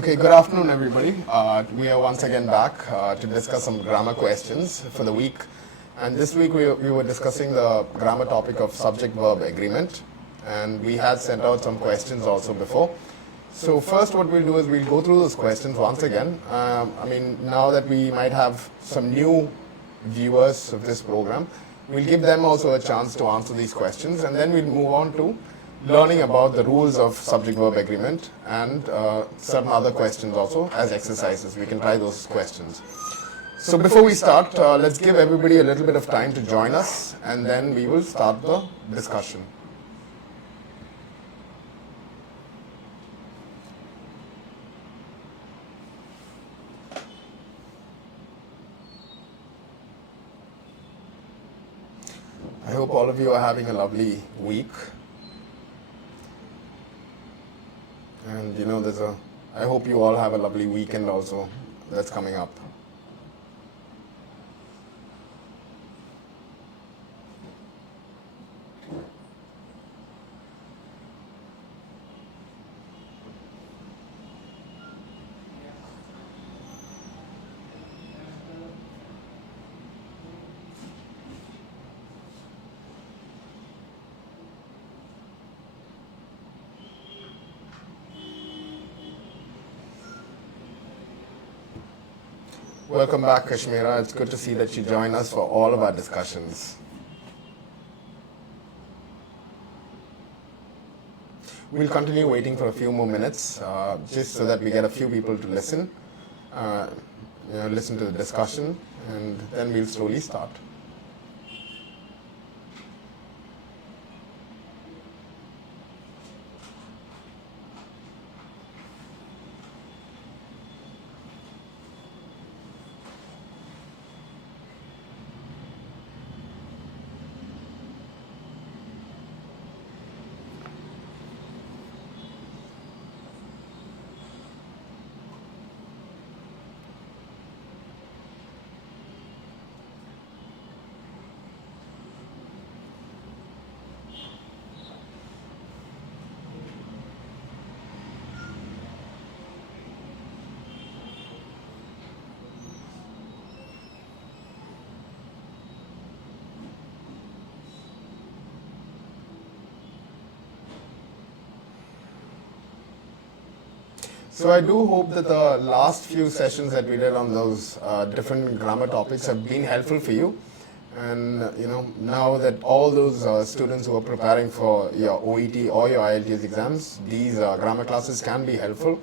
Okay, good afternoon, everybody. We are once again back to discuss some grammar questions for the week. And this week we were discussing the grammar topic of subject-verb agreement. And we had sent out some questions also before. So first what we'll do is we'll go through those questions once again. Now that we might have some new viewers of this program, we'll give them also a chance to answer these questions. And then we'll move on to learning about the rules of subject-verb agreement and certain other questions also as exercises. We can try those questions. So before we start, let's give everybody a little bit of time to join us, and then we will start the discussion. I hope all of you are having a lovely week. And I hope you all have a lovely weekend also that's coming up. Welcome back, Kashmira. It's good to see that you join us for all of our discussions. We'll continue waiting for a few more minutes, just so that we get a few people to listen to the discussion, and then we'll slowly start. So I do hope that the last few sessions that we did on those different grammar topics have been helpful for you. And now that all those students who are preparing for your OET or your IELTS exams, these grammar classes can be helpful.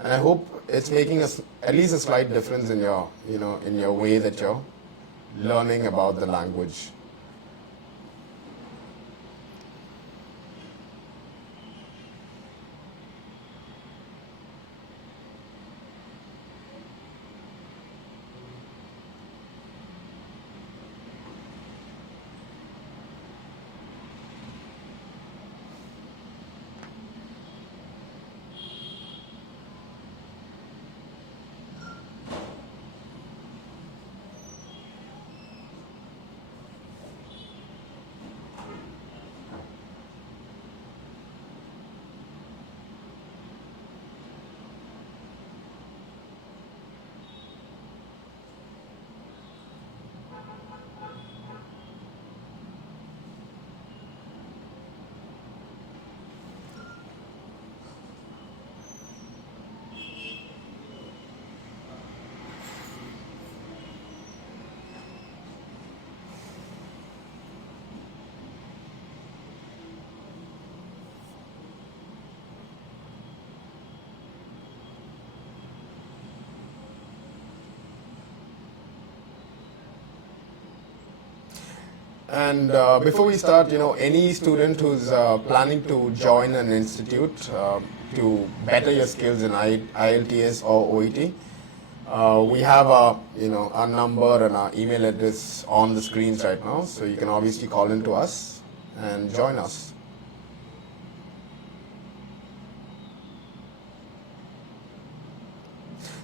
And I hope it's making at least a slight difference in your, in your way that you're learning about the language. And before we start, any student who's planning to join an institute to better your skills in IELTS or OET, we have our number and our email address on the screens right now, so you can obviously call in to us and join us.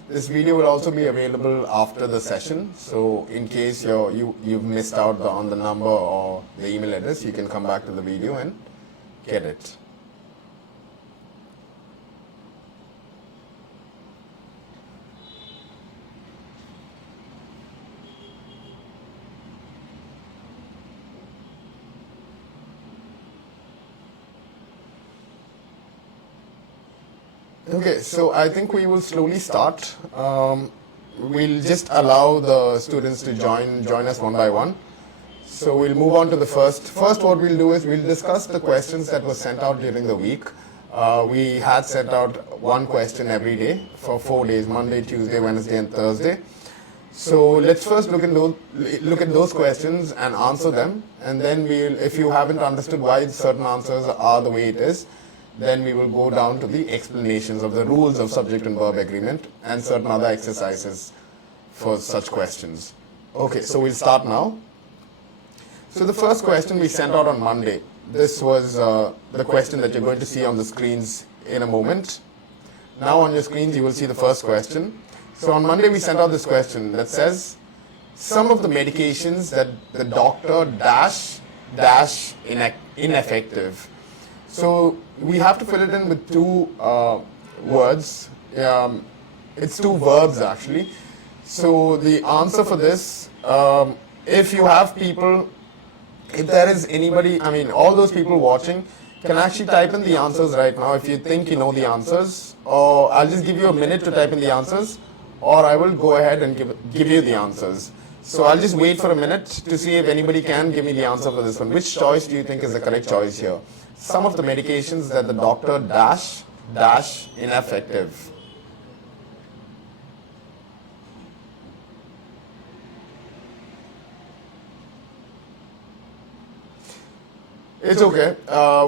This video will also be available after the session, so in case you've missed out on the number or the email address, you can come back to the video and get it. Okay, so I think we will slowly start. We'll just allow the students to join us one by one. So we'll move on to the first. First, what we'll do is we'll discuss the questions that were sent out during the week. We had sent out one question every day for 4 days: Monday, Tuesday, Wednesday, and Thursday. So let's first look at those questions and answer them, and then if you haven't understood why certain answers are the way it is, then we will go down to the explanations of the rules of subject and verb agreement and certain other exercises for such questions. Okay, so we'll start now. So the first question we sent out on Monday. This was the question that you're going to see on the screens in a moment. Now on your screens you will see the first question. So on Monday we sent out this question that says, some of the medications that the doctor dash ineffective. So we have to fill it in with two words. It's two verbs actually. So the answer for this, if you have people, if there is anybody, all those people watching can actually type in the answers right now if you think you know the answers, or I'll just give you a minute to type in the answers, or I will go ahead and give you the answers. So I'll just wait for a minute to see if anybody can give me the answer for this one. Which choice do you think is the correct choice here? Some of the medications that the doctor dash ineffective. It's okay.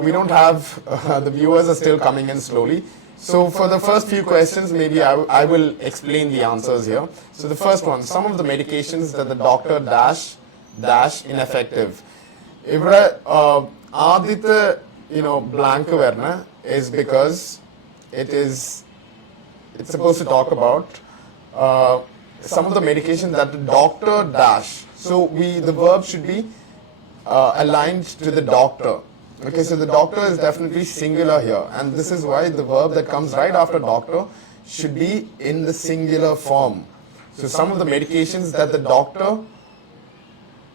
We don't have, the viewers are still coming in slowly. So for the first few questions, maybe I will explain the answers here. So the first one, some of the medications that the doctor dash ineffective. Ivra Aditya, blank varna is because it's supposed to talk about some of the medications that the doctor dash. So the verb should be aligned to the doctor. Okay, so the doctor is definitely singular here, and this is why the verb that comes right after doctor should be in the singular form. So some of the medications that the doctor,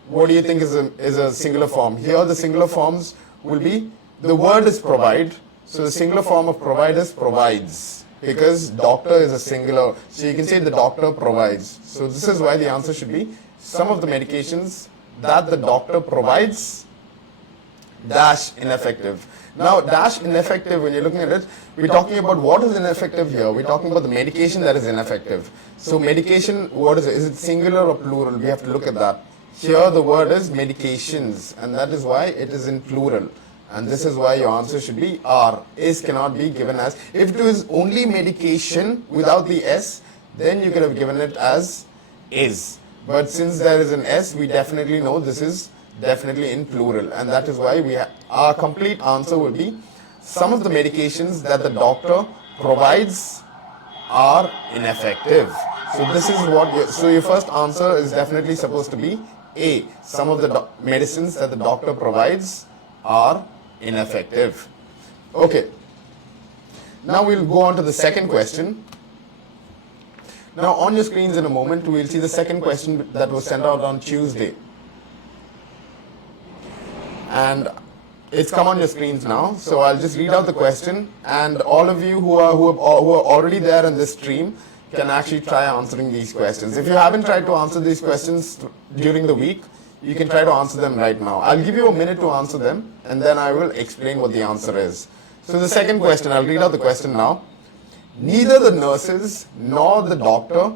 what do you think is a singular form? Here the singular forms will be, the word is provide, so the singular form of provide is provides, because doctor is a singular, so you can say the doctor provides. So this is why the answer should be, some of the medications that the doctor provides dash ineffective. Now dash ineffective, when you're looking at it, we're talking about what is ineffective here. We're talking about the medication that is ineffective. So medication, what is it? Is it singular or plural? We have to look at that. Here the word is medications, and that is why it is in plural. And this is why your answer should be are. Is cannot be given as. If it was only medication without the S, then you could have given it as is. But since there is an S, we definitely know this is definitely in plural, and that is why our complete answer will be, some of the medications that the doctor provides are ineffective. So this is so your first answer is definitely supposed to be A. Some of the medicines that the doctor provides are ineffective. Okay. Now we'll go on to the second question. Now on your screens in a moment, we'll see the second question that was sent out on Tuesday. And it's come on your screens now, so I'll just read out the question, and all of you who are already there in this stream can actually try answering these questions. If you haven't tried to answer these questions during the week, you can try to answer them right now. I'll give you a minute to answer them, and then I will explain what the answer is. So the second question, I'll read out the question now. Neither the nurses nor the doctor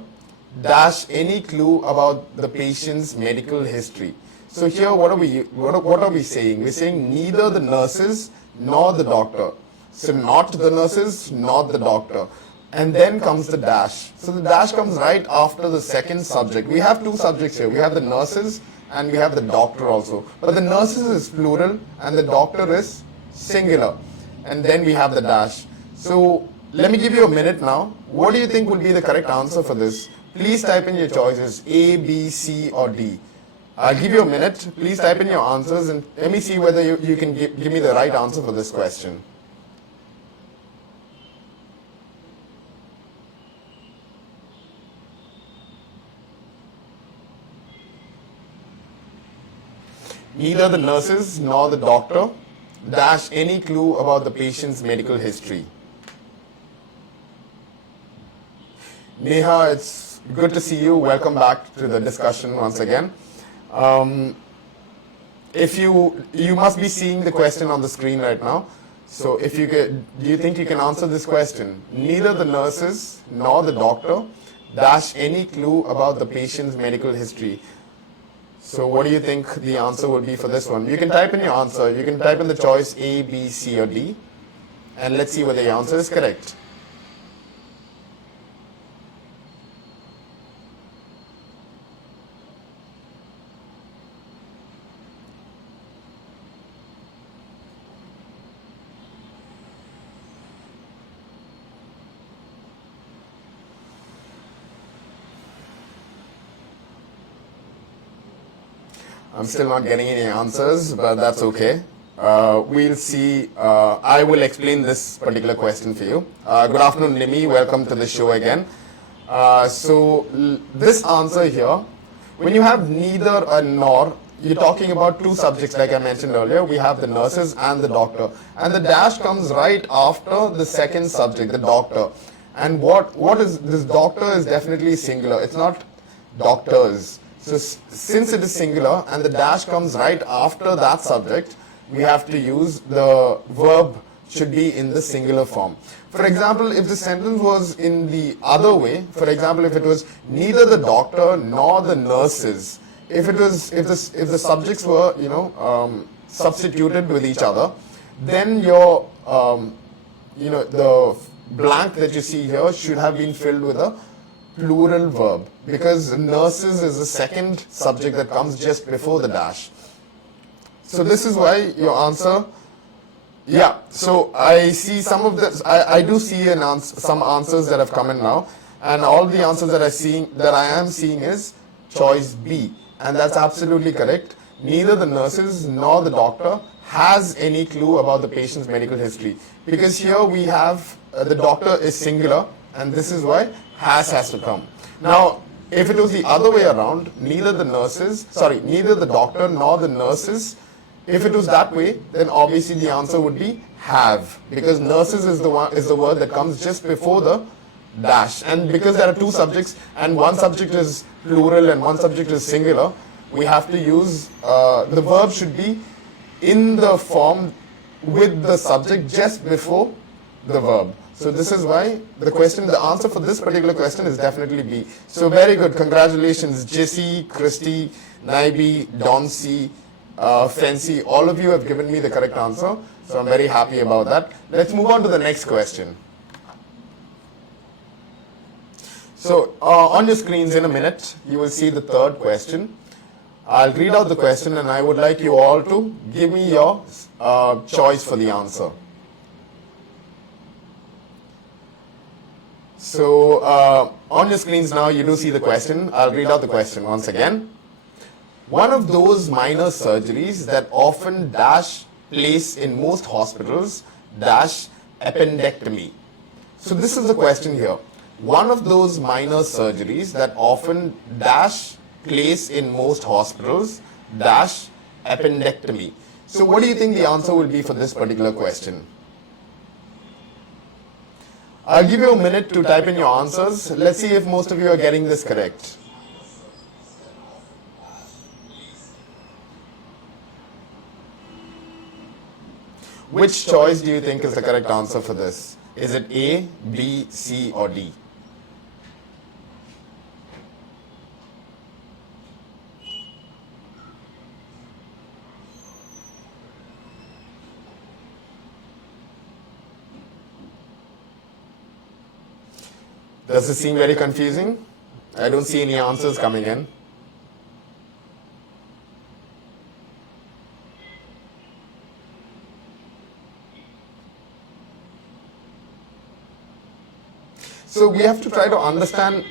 dash any clue about the patient's medical history. So here what are we saying? We're saying neither the nurses nor the doctor. So not the nurses, not the doctor. And then comes the dash. So the dash comes right after the second subject. We have two subjects here. We have the nurses and we have the doctor also. But the nurses is plural and the doctor is singular. And then we have the dash. So let me give you a minute now. What do you think will be the correct answer for this? Please type in your choices, A, B, C or D. I'll give you a minute. Please type in your answers and let me see whether you can give me the right answer for this question. Neither the nurses nor the doctor dash any clue about the patient's medical history. Neha, it's good to see you. Welcome back to the discussion once again. If you must be seeing the question on the screen right now. So if you could, do you think you can answer this question? Neither the nurses nor the doctor dash any clue about the patient's medical history. So what do you think the answer would be for this one? You can type in your answer. You can type in the choice A, B, C or D. And let's see whether the answer is correct. I'm still not getting any answers, but that's okay. We'll see. I will explain this particular question for you. Good afternoon, Nimi. Welcome to the show again. This answer here, when you have neither or nor, you're talking about two subjects like I mentioned earlier. We have the nurses and the doctor. And the dash comes right after the second subject, the doctor. And what is this doctor is definitely singular. It's not doctors. So since it is singular and the dash comes right after that subject, we have to use the verb should be in the singular form. For example, if the sentence was in the other way, for example, if it was neither the doctor nor the nurses, if the subjects were substituted with each other, then your the blank that you see here should have been filled with a plural verb, because nurses is the second subject that comes just before the dash. So this is why your answer, yeah. So I see some of this. I do see some answers that have come in now, and all the answers that I am seeing is choice B, and that's absolutely correct. Neither the nurses nor the doctor has any clue about the patient's medical history, because here we have the doctor is singular, and this is why has to come. Now, if it was the other way around, neither the doctor nor the nurses, if it was that way, then obviously the answer would be have, because nurses is the word that comes just before the dash. And because there are two subjects and one subject is plural and one subject is singular, we have to use the verb should be in the form with the subject just before the verb. So this is why the answer for this particular question is definitely B. So very good, congratulations, Jesse, Christy, Naibi, Doncy, Fancy, all of you have given me the correct answer. So I'm very happy about that. Let's move on to the next question. So on your screens in a minute, you will see the third question. I'll read out the question and I would like you all to give me your choice for the answer. So on your screens now, you do see the question. I'll read out the question once again. One of those minor surgeries that often dash place in most hospitals dash appendectomy. So this is the question here. One of those minor surgeries that often dash place in most hospitals dash appendectomy. So what do you think the answer will be for this particular question? I'll give you a minute to type in your answers. Let's see if most of you are getting this correct. Which choice do you think is the correct answer for this? Is it A, B, C or D? Does it seem very confusing? I don't see any answers coming in. So we have to try to understand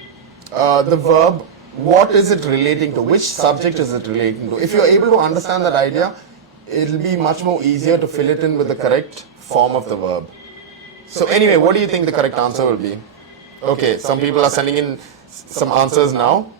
the verb, what is it relating to, which subject is it relating to. If you're able to understand that idea, it'll be much more easier to fill it in with the correct form of the verb. So anyway, what do you think the correct answer will be? Okay, some people are sending in some answers now.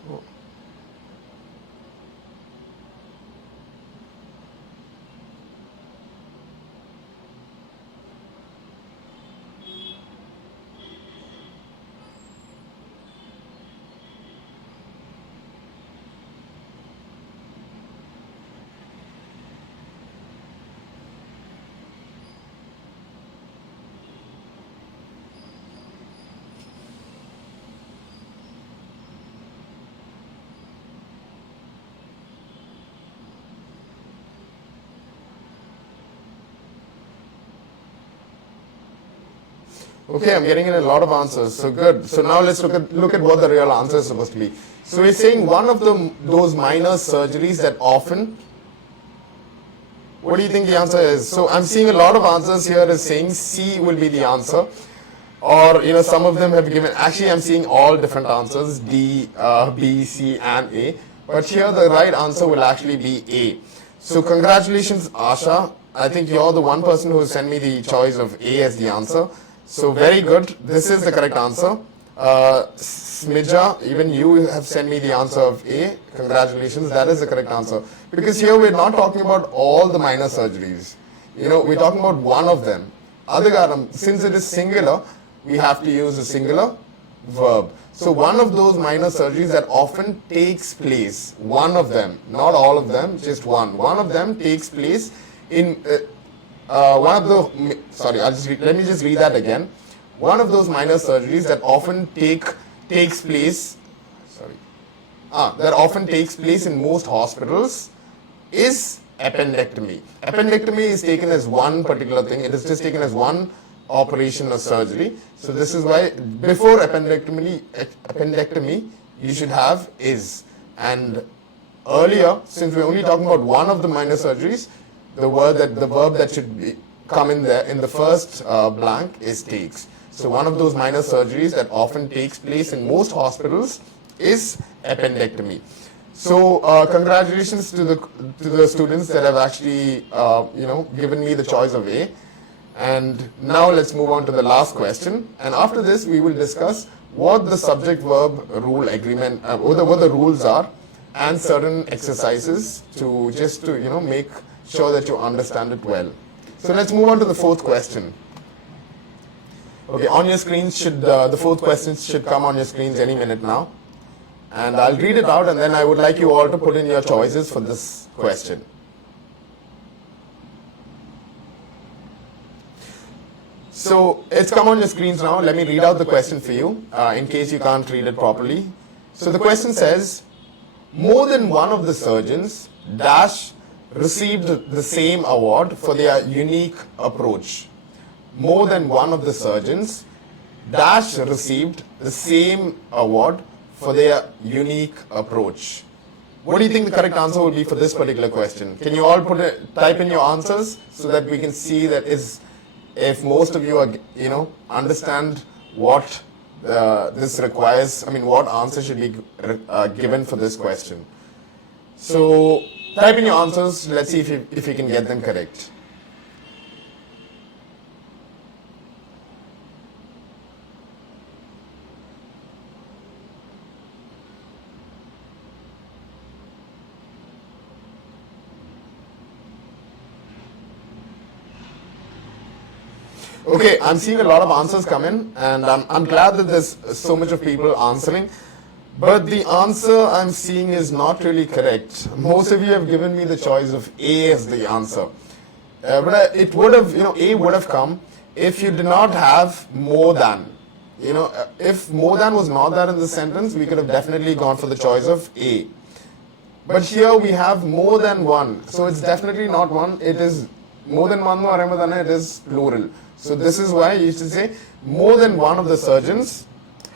Okay, I'm getting in a lot of answers. So good. So now let's look at what the real answer is supposed to be. So we're saying one of those minor surgeries that often. What do you think the answer is? So I'm seeing a lot of answers here is saying C will be the answer. Or, some of them have given, actually I'm seeing all different answers, D, B, C and A. But here the right answer will actually be A. So congratulations Asha. I think you're the one person who sent me the choice of A as the answer. So very good. This is the correct answer. Smidja, even you have sent me the answer of A. Congratulations, that is the correct answer. Because here we're not talking about all the minor surgeries. We're talking about one of them. Adhikaram, since it is singular, we have to use a singular verb. So one of those minor surgeries that often takes place, one of them, not all of them, just one. One of them takes place in let me just read that again. One of those minor surgeries that often takes place in most hospitals is appendectomy. Appendectomy is taken as one particular thing. It is just taken as one operation or surgery. So this is why before appendectomy you should have is. And earlier, since we're only talking about one of the minor surgeries, the verb that should come in there in the first blank is takes. So one of those minor surgeries that often takes place in most hospitals is appendectomy. So congratulations to the students that have actually given me the choice of A. And now let's move on to the last question. And after this, we will discuss what the subject-verb rule agreement, what the rules are, and certain exercises to make sure that you understand it well. So let's move on to the fourth question. Okay, on your screens the fourth question should come on your screens any minute now. And I'll read it out, and then I would like you all to put in your choices for this question. So it's come on your screens now. Let me read out the question for you in case you can't read it properly. So the question says, more than one of the surgeons dash received the same award for their unique approach. More than one of the surgeons dash received the same award for their unique approach. What do you think the correct answer will be for this particular question? Can you all type in your answers so that we can see that if most of you are, understand what this requires, what answer should be given for this question. So type in your answers. Let's see if you can get them correct. Okay, I'm seeing a lot of answers come in, and I'm glad that there's so much of people answering. But the answer I'm seeing is not really correct. Most of you have given me the choice of A as the answer. But it would have, A would have come if you did not have more than. If more than was not there in the sentence, we could have definitely gone for the choice of A. But here we have more than one. So it's definitely not one. It is more than one, it is plural. So this is why you should say more than one of the surgeons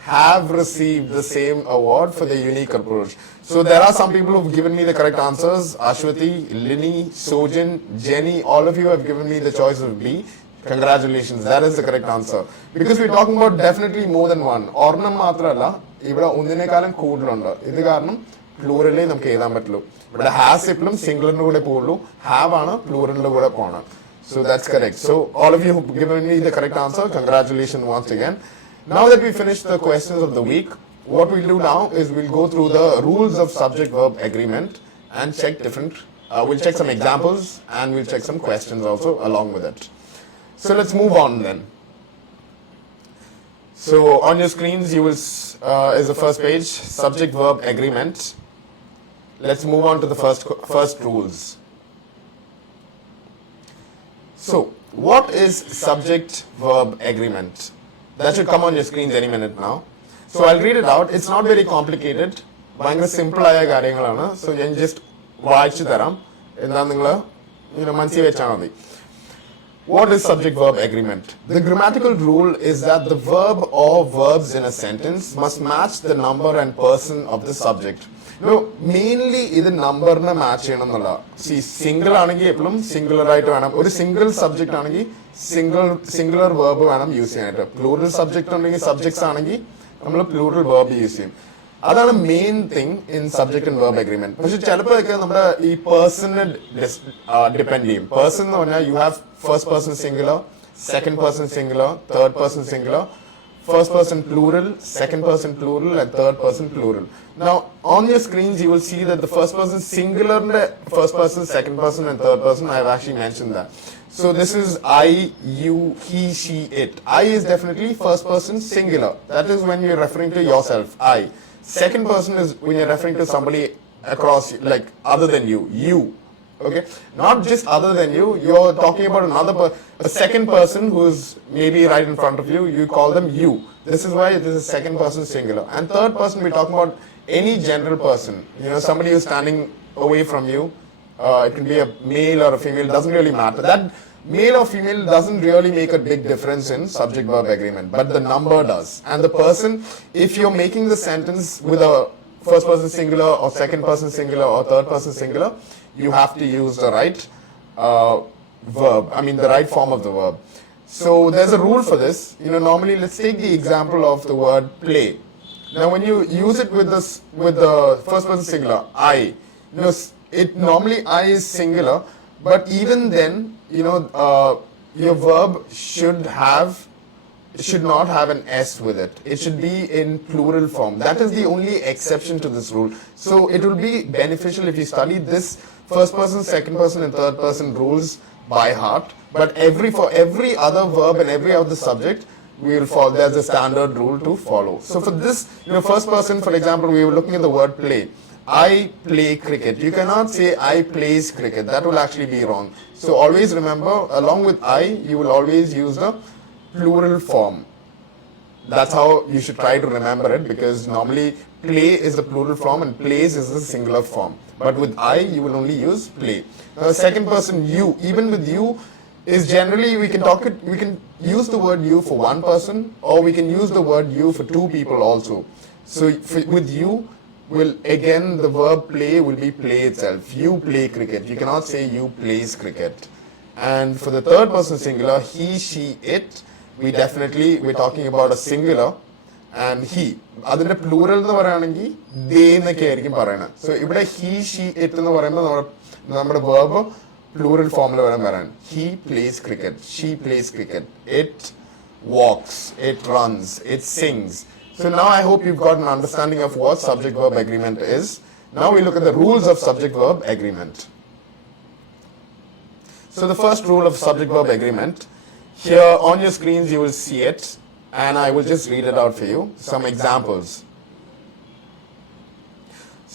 have received the same award for their unique approach. So there are some people who've given me the correct answers. Ashwati, Lini, Sojin, Jenny, all of you have given me the choice of B. Congratulations, that is the correct answer. Because we're talking about definitely more than one. Ornam matralla, ivra undinekalam koodulundu. Idu kaaranam plurally namukku ezhan pattillu. But has ippalum singular nu kude pollu, have aanu plural nu kude pona. So that's correct. So all of you who've given me the correct answer, congratulations once again. Now that we finished the questions of the week, what we'll do now is we'll go through the rules of subject-verb agreement and check we'll check some examples and we'll check some questions also along with it. So let's move on then. So on your screens you will is the first page, subject-verb agreement. Let's move on to the first rules. So, what is subject-verb agreement? That should come on your screens any minute now. So, I'll read it out. It's not very complicated. It's simple. So, you just watch it. What is subject-verb agreement? The grammatical rule is that the verb or verbs in a sentence must match the number and person of the subject. No, mainly ഇത് നമ്പറിനെ match ചെയ്യണം എന്നുള്ള. Single ആണെങ്കിൽ എപ്പോഴും singular ആയിട്ട് വേണം. ഒരു single subject ആണെങ്കിൽ സിംഗുലർ വേർബ് വേണം യൂസ് ചെയ്യാനായിട്ട്. പ്ലൂറൽ സബ്ജക്റ്റ് ഉണ്ടെങ്കിൽ സബ്ജക്ട്സ് ആണെങ്കിൽ നമ്മൾ പ്ലൂറൽ വേർബ് യൂസ് ചെയ്യും. അതാണ് main thing in subject and verb agreement. പക്ഷെ ചിലപ്പോഴൊക്കെ നമ്മുടെ ഈ പേഴ്സണിനെ ഡിപ്പെൻഡ് ചെയ്യും. പേഴ്സൺ എന്ന് പറഞ്ഞാൽ you have first person singular, second person singular, third person singular, first person plural, second person plural, and third person plural. Now, on your screens, you will see that the first person singular, first person, second person, and third person. I have actually mentioned that. So this is I, you, he, she, it. I is definitely first person singular. That is when you're referring to yourself, I. Second person is when you're referring to somebody across, like other than you, you. Okay, not just other than you, you're talking about a second person who's maybe right in front of you, you call them you. This is why this is second person singular. And third person, we're talking about any general person, somebody who's standing away from you. It can be a male or a female, doesn't really matter. That male or female doesn't really make a big difference in subject verb agreement, but the number does. And the person, if you're making the sentence with a first person singular or second person singular or third person singular, you have to use the right verb, the right form of the verb. So there's a rule for this. Normally, let's take the example of the word play. Now, when you use it with the first person singular, I, it normally I is singular, but even then, your verb should not have an S with it. It should be in plural form. That is the only exception to this rule. So it will be beneficial if you study this first person, second person, and third person rules by heart. But for every other verb and every other subject, we will follow. There's a standard rule to follow. So for this, first person, for example, we were looking at the word play. I play cricket. You cannot say I plays cricket. That will actually be wrong. So always remember, along with I, you will always use the plural form. That's how you should try to remember it, because normally play is the plural form and plays is the singular form. But with I, you will only use play. Now, second person, you. Even with you, is generally we can use the word you for one person, or we can use the word you for two people also. So with you, again the verb play will be play itself. You play cricket. You cannot say you plays cricket. And for the third person singular, he, she, it, we're talking about a singular and he. അതിന്റെ plural എന്ന് പറയുകയാണെങ്കിൽ ദേ എന്നൊക്കെ ആയിരിക്കും പറയുന്നത്. So ഇവിടെ he, she, it എന്ന് പറയുമ്പോൾ നമ്മുടെ വേർബ് പ്ലൂറൽ ഫോമിൽ വരാൻ പറയാൻ. He plays cricket, she plays cricket, it walks, it runs, it sings. So now I hope you've got an understanding of what subject verb agreement is. Now we look at the rules of subject verb agreement. So the first rule of subject verb agreement, here on your screens you will see it, and I will just read it out for you. Some examples.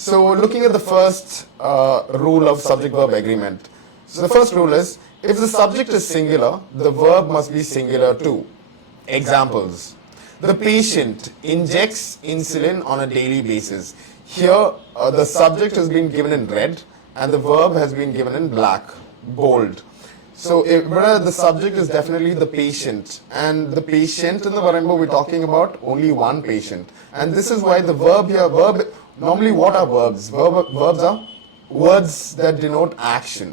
So looking at the first rule of subject verb agreement. So the first rule is, if the subject is singular, the verb must be singular too. Examples. The patient injects insulin on a daily basis. Here the subject has been given in red and the verb has been given in black, bold. So the subject is definitely the patient, and the patient in the Varambo we're talking about only one patient. And this is why the verb here, normally what are verbs? Verbs are words that denote action.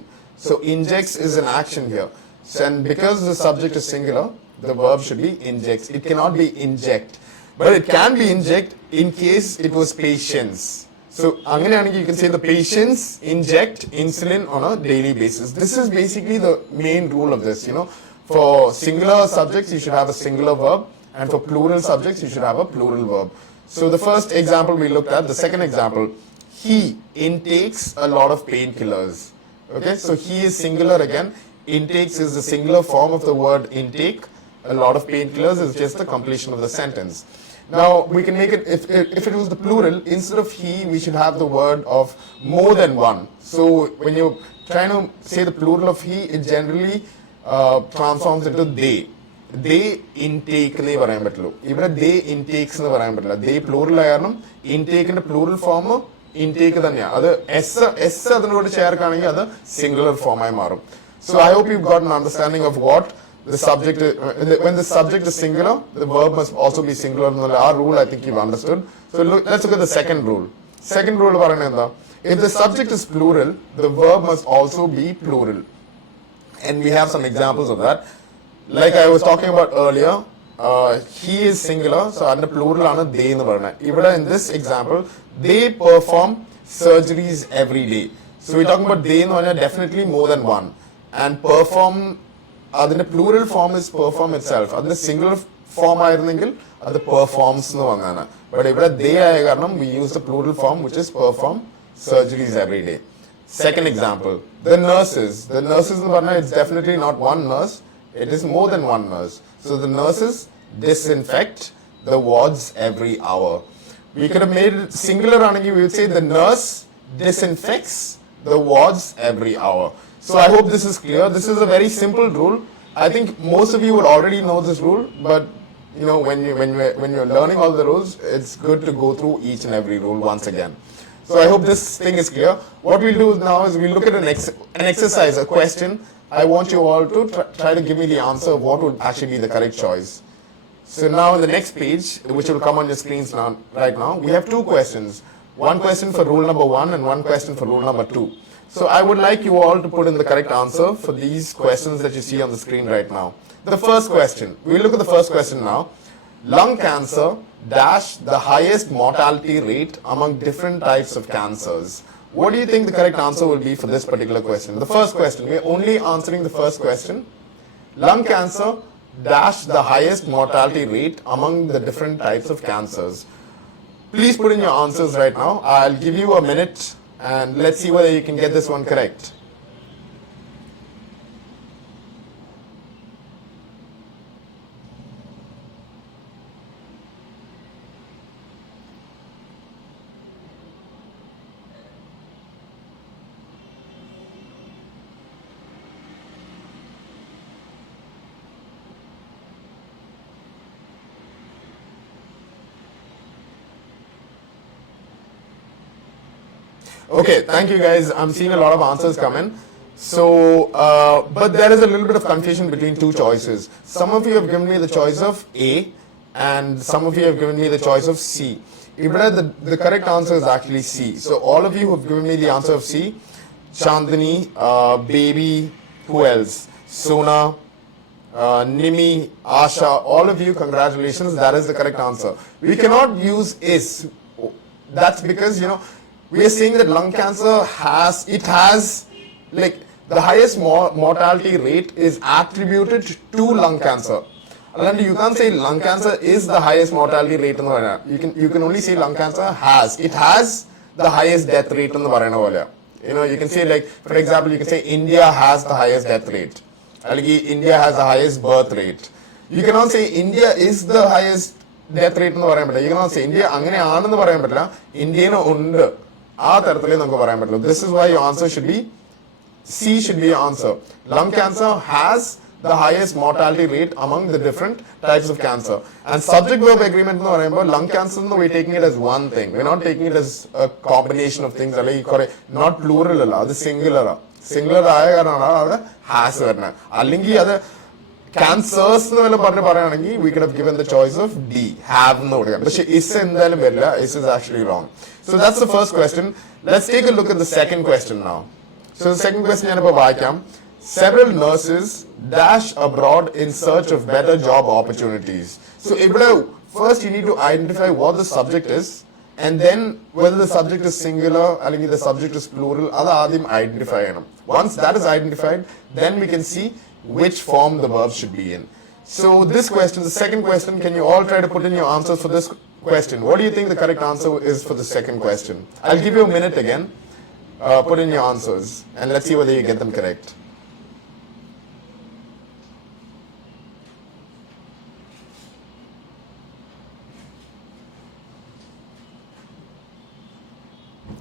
So injects is an action here. So, and because the subject is singular, the verb should be injects. It cannot be inject, but it can be inject in case it was patients. So you can say the patients inject insulin on a daily basis. This is basically the main rule of this. For singular subjects you should have a singular verb, and for plural subjects you should have a plural verb. So the first example we looked at, the second example, he intakes a lot of painkillers. Okay, so he is singular again. Intakes is the singular form of the word intake. A lot of painkillers is just the completion of the sentence. Now we can make it, if it was the plural, instead of he we should have the word of more than one. So when you're trying to say the plural of he, it generally transforms into they. They intake ne parayan pattullu. Ivide they intakes nu parayan pattilla. They plural ayanam intake inde plural form intake thanneya. Adu s adinodu ചേർക്കാണെങ്കിൽ അത് singular form ആയി മാറും. So I hope you've got an understanding of what the subject is. When the subject is singular, the verb must also be singular. Our rule, I think you've understood. So let's look at the second rule. Second rule, if the subject is plural, the verb must also be plural. And we have some examples of that. Like I was talking about earlier, he is singular, so under plural ആണ് they എന്ന് പറയുന്നത്. ഇവിടെ in this example, they perform surgeries every day. So we're talking about they എന്ന് പറഞ്ഞാൽ definitely more than one. And perform, അതിന്റെ plural form is perform itself. അതിന്റെ singular form ആയിരുന്നെങ്കിൽ അത് performs എന്ന് വന്നതാണ്. But ഇവിടെ they ആയ കാരണം we use the plural form which is perform surgeries every day. Second example, the nurses. The nurses എന്ന് പറഞ്ഞാൽ it's definitely not one nurse. It is more than one nurse. So the nurses disinfect the wards every hour. We could have made it singular, we would say the nurse disinfects the wards every hour. So I hope this is clear. This is a very simple rule. I think most of you would already know this rule, but you know when you're learning all the rules, it's good to go through each and every rule once again. So I hope this thing is clear. What we'll do now is we'll look at an exercise, a question. I want you all to try to give me the answer of what would actually be the correct choice. So now in the next page, which will come on your screens now, right now, we have two questions. One question for rule number 1 and one question for rule number 2. So I would like you all to put in the correct answer for these questions that you see on the screen right now. The first question, we'll look at the first question now. Lung cancer dash the highest mortality rate among different types of cancers. What do you think the correct answer will be for this particular question? The first question, we're only answering the first question. Lung cancer dash the highest mortality rate among the different types of cancers. Please put in your answers right now. I'll give you a minute and let's see whether you can get this one correct. Okay, thank you guys. I'm seeing a lot of answers come in. So, but there is a little bit of confusion between two choices. Some of you have given me the choice of A and some of you have given me the choice of C. The correct answer is actually C. So all of you who have given me the answer of C, Chandani, Baby, who else? Sona, Nimi, Asha, all of you, congratulations. That is the correct answer. We cannot use is. That's because, you know, we are saying that lung cancer has like the highest mortality rate is attributed to lung cancer. And you can't say lung cancer is the highest mortality rate in the world. You can only say lung cancer has the highest death rate in the world. You know, you can say like, for example, you can say India has the highest death rate. India has the highest birth rate. You cannot say India is the highest death rate in the world. You cannot say India angane aanennu parayan pattilla. India undu. This is why your answer should be C should be your answer. Lung cancer has the highest mortality rate among the different types of cancer. And subject verb agreement, lung cancer, we're taking it as one thing. We're not taking it as a combination of things. Not plural, it's singular. Singular has. Cancers, we could have given the choice of D, have no. But is actually wrong. So that's the first question. Let's take a look at the second question now. So the second question, several nurses dash abroad in search of better job opportunities. So first you need to identify what the subject is, and then whether the subject is singular or the subject is plural, identify. Once that is identified, then we can see which form the verb should be in. So this question, the second question, can you all try to put in your answers for this question? What do you think the correct answer is for the second question? I'll give you a minute again. Put in your answers and let's see whether you get them correct.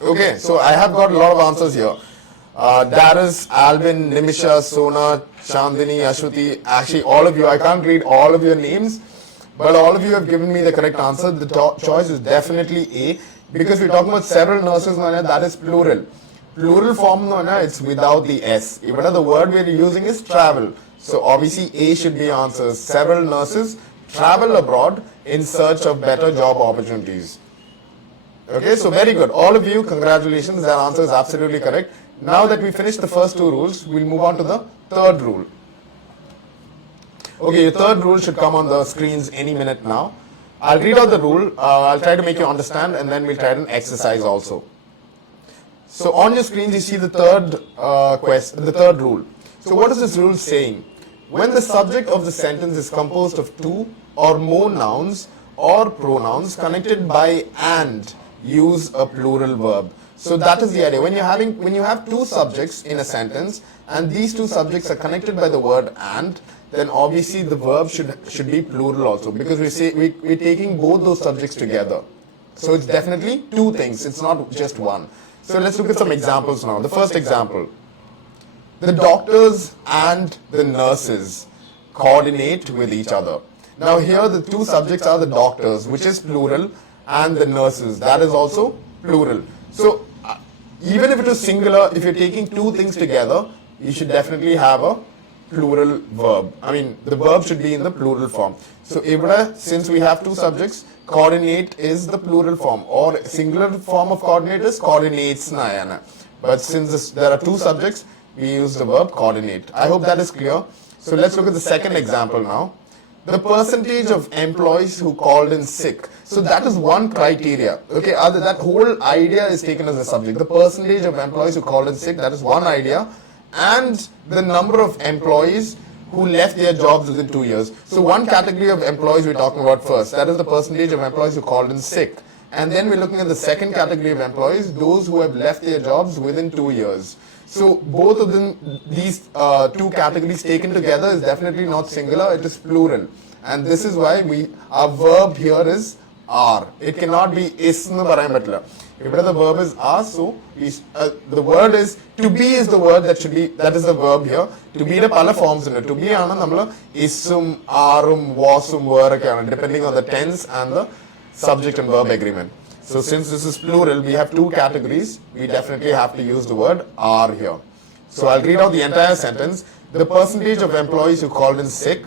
Okay, so I have got a lot of answers here. Darius, Alvin, Nimisha, Sona, Chandani, Ashwati, actually all of you, I can't read all of your names, but all of you have given me the correct answer. The choice is definitely A, because we're talking about several nurses, that is plural. Plural form, it's without the S. Even the word we're using is travel. So obviously A should be answers. Several nurses travel abroad in search of better job opportunities. Okay, so very good. All of you, congratulations. That answer is absolutely correct. Now that we finished the first two rules, we'll move on to the third rule. Okay, your third rule should come on the screens any minute now. I'll read out the rule. I'll try to make you understand, and then we'll try an exercise also. So on your screens, you see the third rule. So what is this rule saying? When the subject of the sentence is composed of two or more nouns or pronouns connected by and, use a plural verb. So that is the idea. When you have two subjects in a sentence and these two subjects are connected by the word and, then obviously the verb should be plural also, because we're taking both those subjects together. So it's definitely two things. It's not just one. So let's look at some examples now. The first example. The doctors and the nurses coordinate with each other. Now here the two subjects are the doctors, which is plural, and the nurses, that is also plural. So even if it is singular, if you're taking two things together, you should definitely have a plural verb. I mean, the verb should be in the plural form. So since we have two subjects, coordinate is the plural form, or singular form of coordinate is coordinates. But since there are two subjects, we use the verb coordinate. I hope that is clear. So let's look at the second example now. The percentage of employees who called in sick. So that is one criteria. Okay, that whole idea is taken as a subject. The percentage of employees who called in sick, that is one idea. And the number of employees who left their jobs within 2 years. So one category of employees we're talking about first. That is the percentage of employees who called in sick. And then we're looking at the second category of employees, those who have left their jobs within 2 years. So both of them, these two categories taken together is definitely not singular, it is plural. And this is why our verb here is are. It cannot be is nu parayan pattilla. If the verb is are, so the word is to be is the word that is the verb here. To be the pala forms in it. To be aanu nammal isum, arum, wasum, were depending on the tense and the subject and verb agreement. So since this is plural, we have two categories. We definitely have to use the word are here. So I'll read out the entire sentence. The percentage of employees who called in sick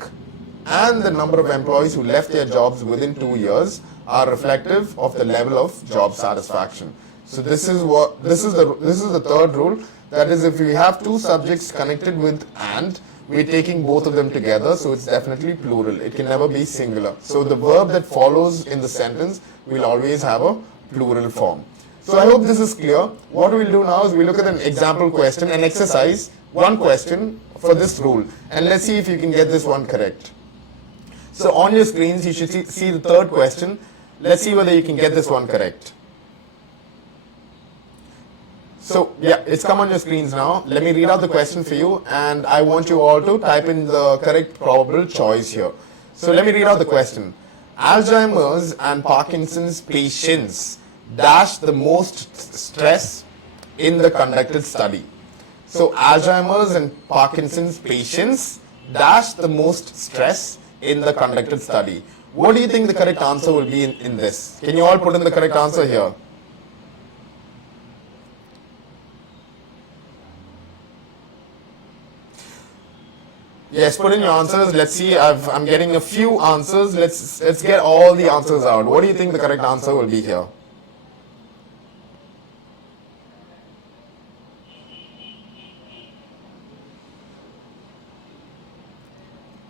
and the number of employees who left their jobs within 2 years are reflective of the level of job satisfaction. So this is the third rule. That is, if we have two subjects connected with and, we're taking both of them together, so it's definitely plural. It can never be singular. So the verb that follows in the sentence will always have a plural form. So I hope this is clear. What we'll do now is we'll look at an example question, an exercise, one question for this rule. And let's see if you can get this one correct. So on your screens, you should see the third question. Let's see whether you can get this one correct. So yeah, it's come on your screens now. Let me read out the question for you, and I want you all to type in the correct probable choice here. So let me read out the question. Alzheimer's and Parkinson's patients dash the most stress in the conducted study. So Alzheimer's and Parkinson's patients dash the most stress in the conducted study. What do you think the correct answer will be in this? Can you all put in the correct answer here? Yes, put in your answers. Let's see. I'm getting a few answers. Let's get all the answers out. What do you think the correct answer will be here?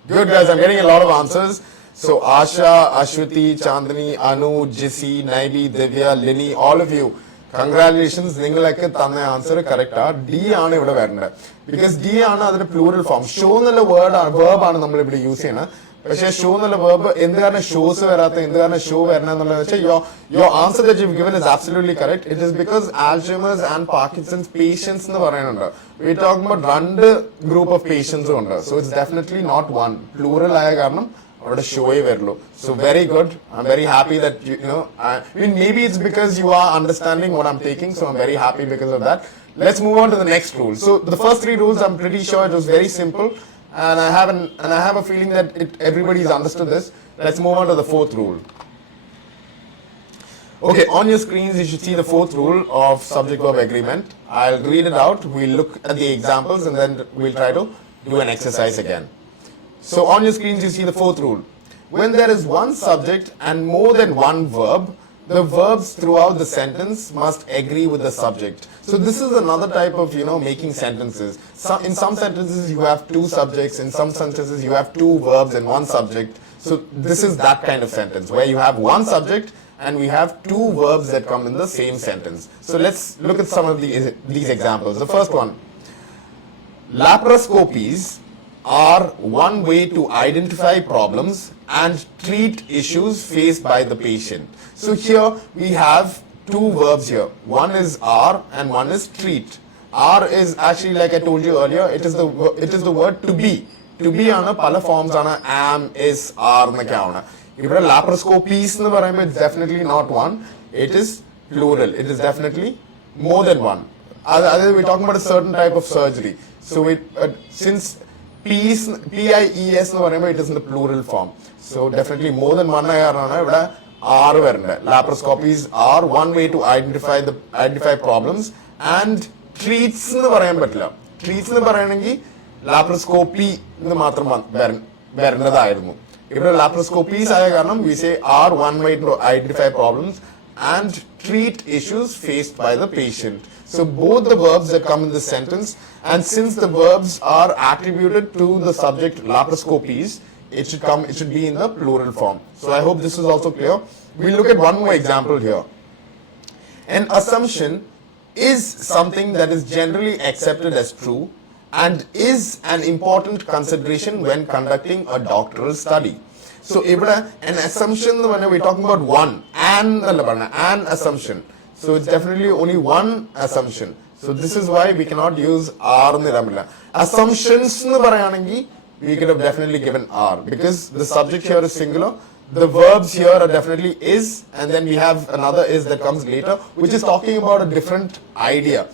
Good guys, I'm getting a lot of answers. So Asha, Ashwati, Chandani, Anu, Jissy, Naibi, Divya, Lini, all of you, congratulations. നിങ്ങൾക്ക് തന്ന answer correct ആ D ആണ് ഇവിടെ വരേണ്ടത്. Because D ആണ് അതിന്റെ plural form. Show എന്നുള്ള verb ആണ് നമ്മൾ ഇവിടെ യൂസ് ചെയ്യുന്നത്. പക്ഷേ ഷോ എന്നുള്ള വേർബ് എന്ത് കാരണം ഷോസ് വരാത്ത എന്ത് കാരണം ഷോ വരണം എന്നുള്ളത് വെച്ചാൽ your answer that you given is absolutely correct. It is because Alzheimer's and Parkinson's patients എന്ന് പറയുന്നുണ്ട്. വി ടോക്ക് അബൌട്ട് രണ്ട് ഗ്രൂപ്പ് ഓഫ് പേഷ്യൻസും ഉണ്ട്. So it's definitely not one. Plural ആയ കാരണം അവിടെ ഷോയെ വരുള്ളൂ. So very good. I'm very happy that I mean maybe it's because you are understanding what I'm taking, so I'm very happy because of that. Let's move on to the next rule. So the first three rules, I'm pretty sure it was very simple, and I have a feeling that everybody's understood this. Let's move on to the fourth rule. Okay, on your screens you should see the fourth rule of subject-verb agreement. I'll read it out, we'll look at the examples and then we'll try to do an exercise again. So on your screens you see the fourth rule. When there is one subject and more than one verb, the verbs throughout the sentence must agree with the subject. So this is another type of, making sentences. In some sentences you have two subjects, in some sentences you have two verbs and one subject. So this is that kind of sentence where you have one subject and we have two verbs that come in the same sentence. So let's look at some of these examples. The first one, laparoscopies are one way to identify problems and treat issues faced by the patient. So here we have two verbs here. One is are and one is treat. Are is actually, like I told you earlier, it is the word to be. To be on a pala forms on a am, is, are na. If laparoscopies nu parayumbol, it's definitely not one. It is plural. It is definitely more than one. We're talking about a certain type of surgery. So since PIES nu parayumbol, it is in the plural form. So definitely more than one are laparoscopies are one way to identify problems and treats nu parayan pattilla. Treats nu parayanengi laparoscopy nu matram varunnathayirunnu. If laparoscopies aaya karanam, we say are one way to identify problems and treat issues faced by the patient. So both the verbs that come in this sentence, and since the verbs are attributed to the subject laparoscopies, it should be in the plural form. So I hope this is also clear. We'll look at one more example here. An assumption is something that is generally accepted as true and is an important consideration when conducting a doctoral study. So an assumption, when we're talking about one, an assumption. So it's definitely only one assumption. So this is why we cannot use are. Assumptions, we could have definitely given are, because the subject here is singular. The verbs here are definitely is, and then we have another is that comes later, which is talking about a different idea.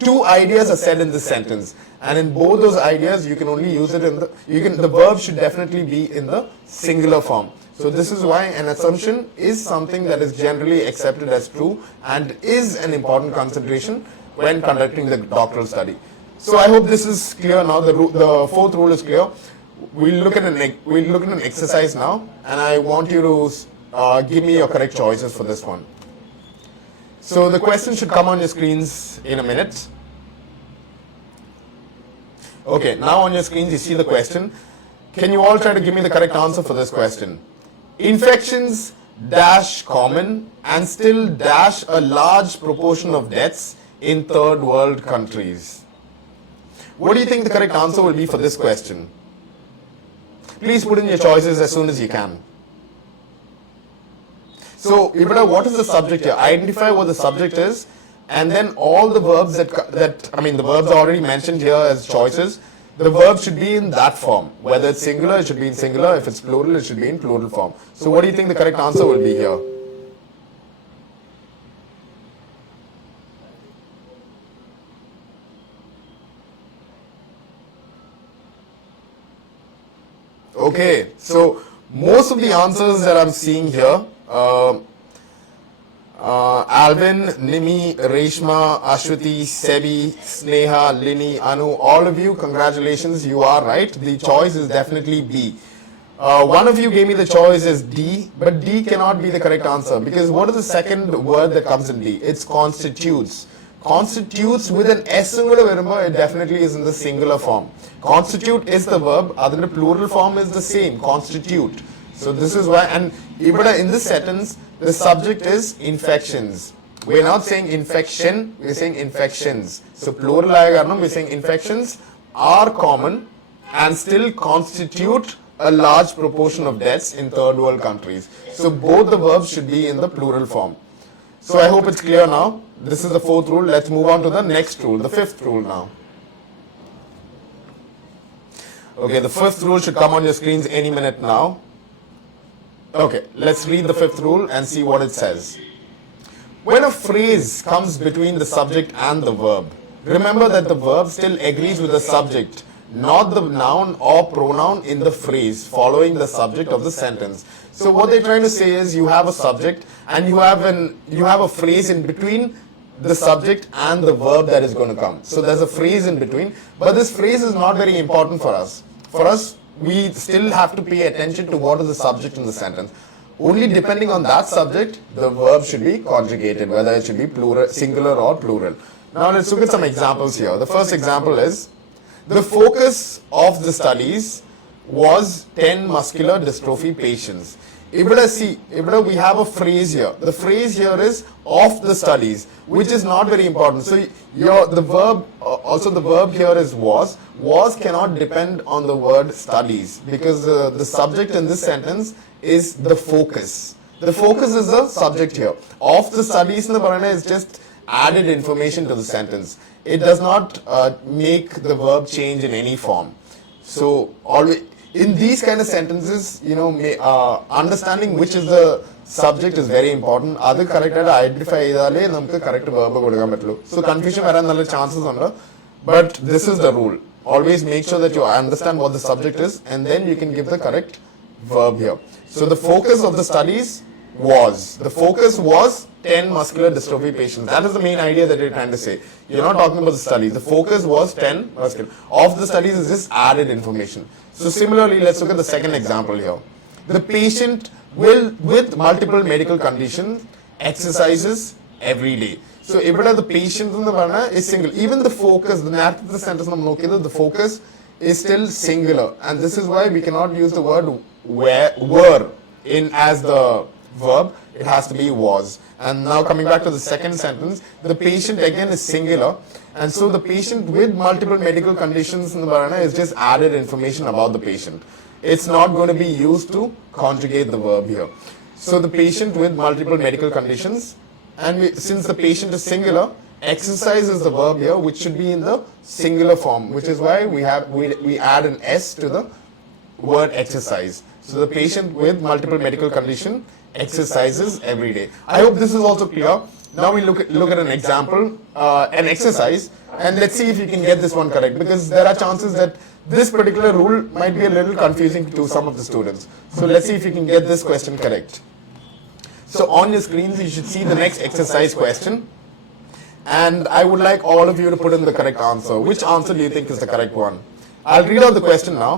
Two ideas are said in this sentence, and in both those ideas you can only use it in the verb should definitely be in the singular form. So this is why an assumption is something that is generally accepted as true and is an important consideration when conducting the doctoral study. So I hope this is clear now. The fourth rule is clear. We'll look at an exercise now, and I want you to give me your correct choices for this one. So the question should come on your screens in a minute. Okay, now on your screens you see the question. Can you all try to give me the correct answer for this question? Infections dash common and still dash a large proportion of deaths in third world countries. What do you think the correct answer will be for this question? Please put in your choices as soon as you can. So, what is the subject here? Identify what the subject is, and then all the verbs the verbs are already mentioned here as choices. The verb should be in that form. Whether it's singular, it should be in singular. If it's plural, it should be in plural form. So, what do you think the correct answer will be here? Okay, so most of the answers that I'm seeing here, Alvin, Nimi, Reshma, Ashwati, Sebi, Sneha, Lini, Anu, all of you, congratulations, you are right. The choice is definitely B. One of you gave me the choice as D, but D cannot be the correct answer, because what is the second word that comes in D? It's constitutes. Constitutes with an S, it definitely is in the singular form. Constitute is the verb, the plural form is the same, constitute. So this is why, and in this sentence, the subject is infections. We are not saying infection, we are saying infections. So plural we're saying infections are common and still constitute a large proportion of deaths in third world countries. So both the verbs should be in the plural form. So I hope it's clear now. This is the fourth rule. Let's move on to the next rule, the fifth rule now. Okay, the fifth rule should come on your screens any minute now. Okay, let's read the fifth rule and see what it says. When a phrase comes between the subject and the verb, remember that the verb still agrees with the subject, not the noun or pronoun in the phrase following the subject of the sentence. So what they're trying to say is you have a subject and you have a phrase in between the subject and the verb that is going to come. So there's a phrase in between, but this phrase is not very important for us. For us, we still have to pay attention to what is the subject in the sentence. Only depending on that subject, the verb should be conjugated, whether it should be plural, singular or plural. Now let's look at some examples here. The first example is, the focus of the studies was 10 muscular dystrophy patients. Ibda we have a phrase here. The phrase here is of the studies, which is not very important. So the verb, also the verb here is was. Was cannot depend on the word studies because the subject in this sentence is the focus. The focus is the subject here. Of the studies in the Parana is just added information to the sentence. It does not make the verb change in any form. So always, in these kind of sentences, understanding which is the subject is very important. Adu correct identify idale namukku correct verb kodukkan pattu. So confusion varan nalla chances undu, but this is the rule. Always make sure that you understand what the subject is and then you can give the correct verb here. So the focus of the studies was. The focus was 10 muscular dystrophy patients. That is the main idea that you're trying to say. You're not talking about the studies. The focus was 10 muscular. Of the studies is just added information. So similarly, let's look at the second example here. The patient with multiple medical conditions exercises every day. So ഇവിടെ the patient എന്ന് പറഞ്ഞാൽ is single. Even the focus, the നേരത്തെ sentence നമ്മൾ നോക്കിയത്, the focus is still singular. And this is why we cannot use the word were in as the verb. It has to be was. And now coming back to the second sentence, the patient again is singular. And so the patient with multiple medical conditions in the Varana is just added information about the patient. It's not going to be used to conjugate the verb here. So the patient with multiple medical conditions, and since the patient is singular, exercise is the verb here, which should be in the singular form, which is why we add an S to the word exercise. So the patient with multiple medical condition exercises every day. I hope this is also clear. Now we look at an example, an exercise, and let's see if you can get this one correct, because there are chances that this particular rule might be a little confusing to some of the students. So let's see if you can get this question correct. So on your screens you should see the next exercise question, and I would like all of you to put in the correct answer. Which answer do you think is the correct one? I'll read out the question now.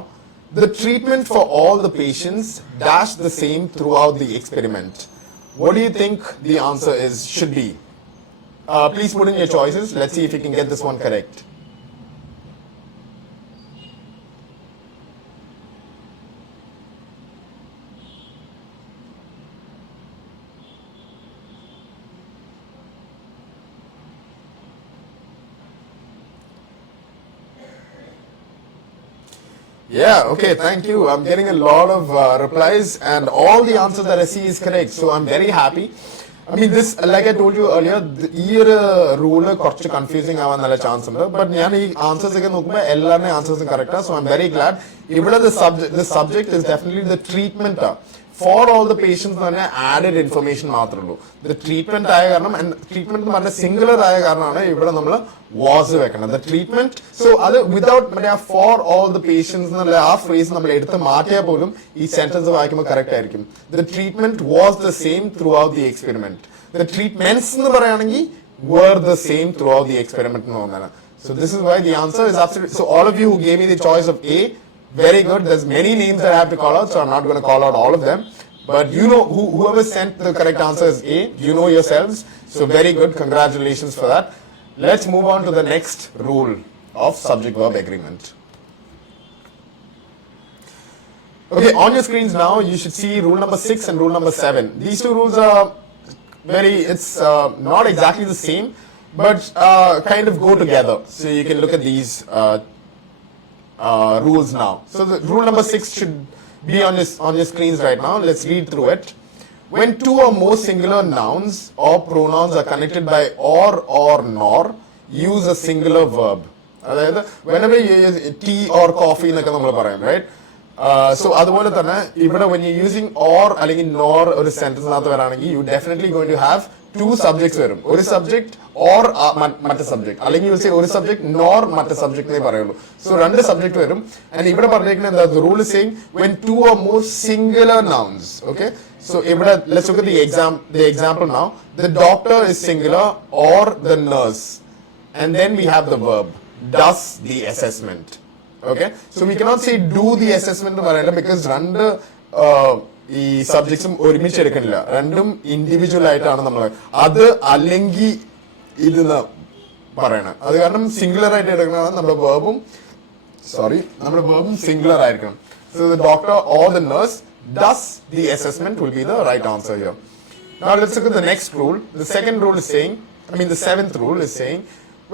The treatment for all the patients dash the same throughout the experiment. What do you think the answer should be? Please put in your choices. Let's see if you can get this one correct. Yeah, okay, thank you. I'm getting a lot of replies and all the answers that I see is correct. So I'm very happy. I mean, this, like I told you earlier, this rule is confusing, but the answers are answers correct. So I'm very glad. The subject is definitely the treatment. For all the patients, added information. The treatment and treatment is singular. Was the treatment. So without for all the patients, phrase each sentence correct. The treatment was the same throughout the experiment. The treatments were the same throughout the experiment. So this is why the answer is absolutely. So all of you who gave me the choice of A, very good. There's many names that I have to call out, so I'm not going to call out all of them. But you know, whoever sent the correct answer is A, you know yourselves. So very good, congratulations for that. Let's move on to the next rule of subject-verb agreement. Okay, on your screens now, you should see rule number 6 and rule number 7. These two rules are it's not exactly the same, but kind of go together. So you can look at these rules now. So the rule number 6 should be on your screens right now. Let's read through it. When two or more singular nouns or pronouns are connected by or nor, use a singular verb. Whenever you use tea or coffee, right? So when you're using or nor or a sentence, you're definitely going to have two subjects varum. One subject or matte subject. Allengi you will say one subject nor matte subject ne parayullu. So rendu subject varum. And ivide parayikkunna the rule is saying when two or more singular nouns. Okay. So ivide let's look at the example now. The doctor is singular or the nurse. And then we have the verb does the assessment. Okay. So we cannot say do the assessment because rendu ഈ സബ്ജക്ട്സും ഒരുമിച്ച് എടുക്കണില്ല, രണ്ടും individual ആയിട്ടാണ് നമ്മൾ അത് അല്ലെങ്കിൽ ഇതെന്ന് പറയണം. അത് കാരണം സിംഗുലർ ആയിട്ട് എടുക്കണതാണ് നമ്മുടെ വേർബും സിംഗുലർ ആയിരിക്കണം. So the doctor or the nurse does the assessment will be the right answer here. Now let's look at the next rule. The seventh rule is saying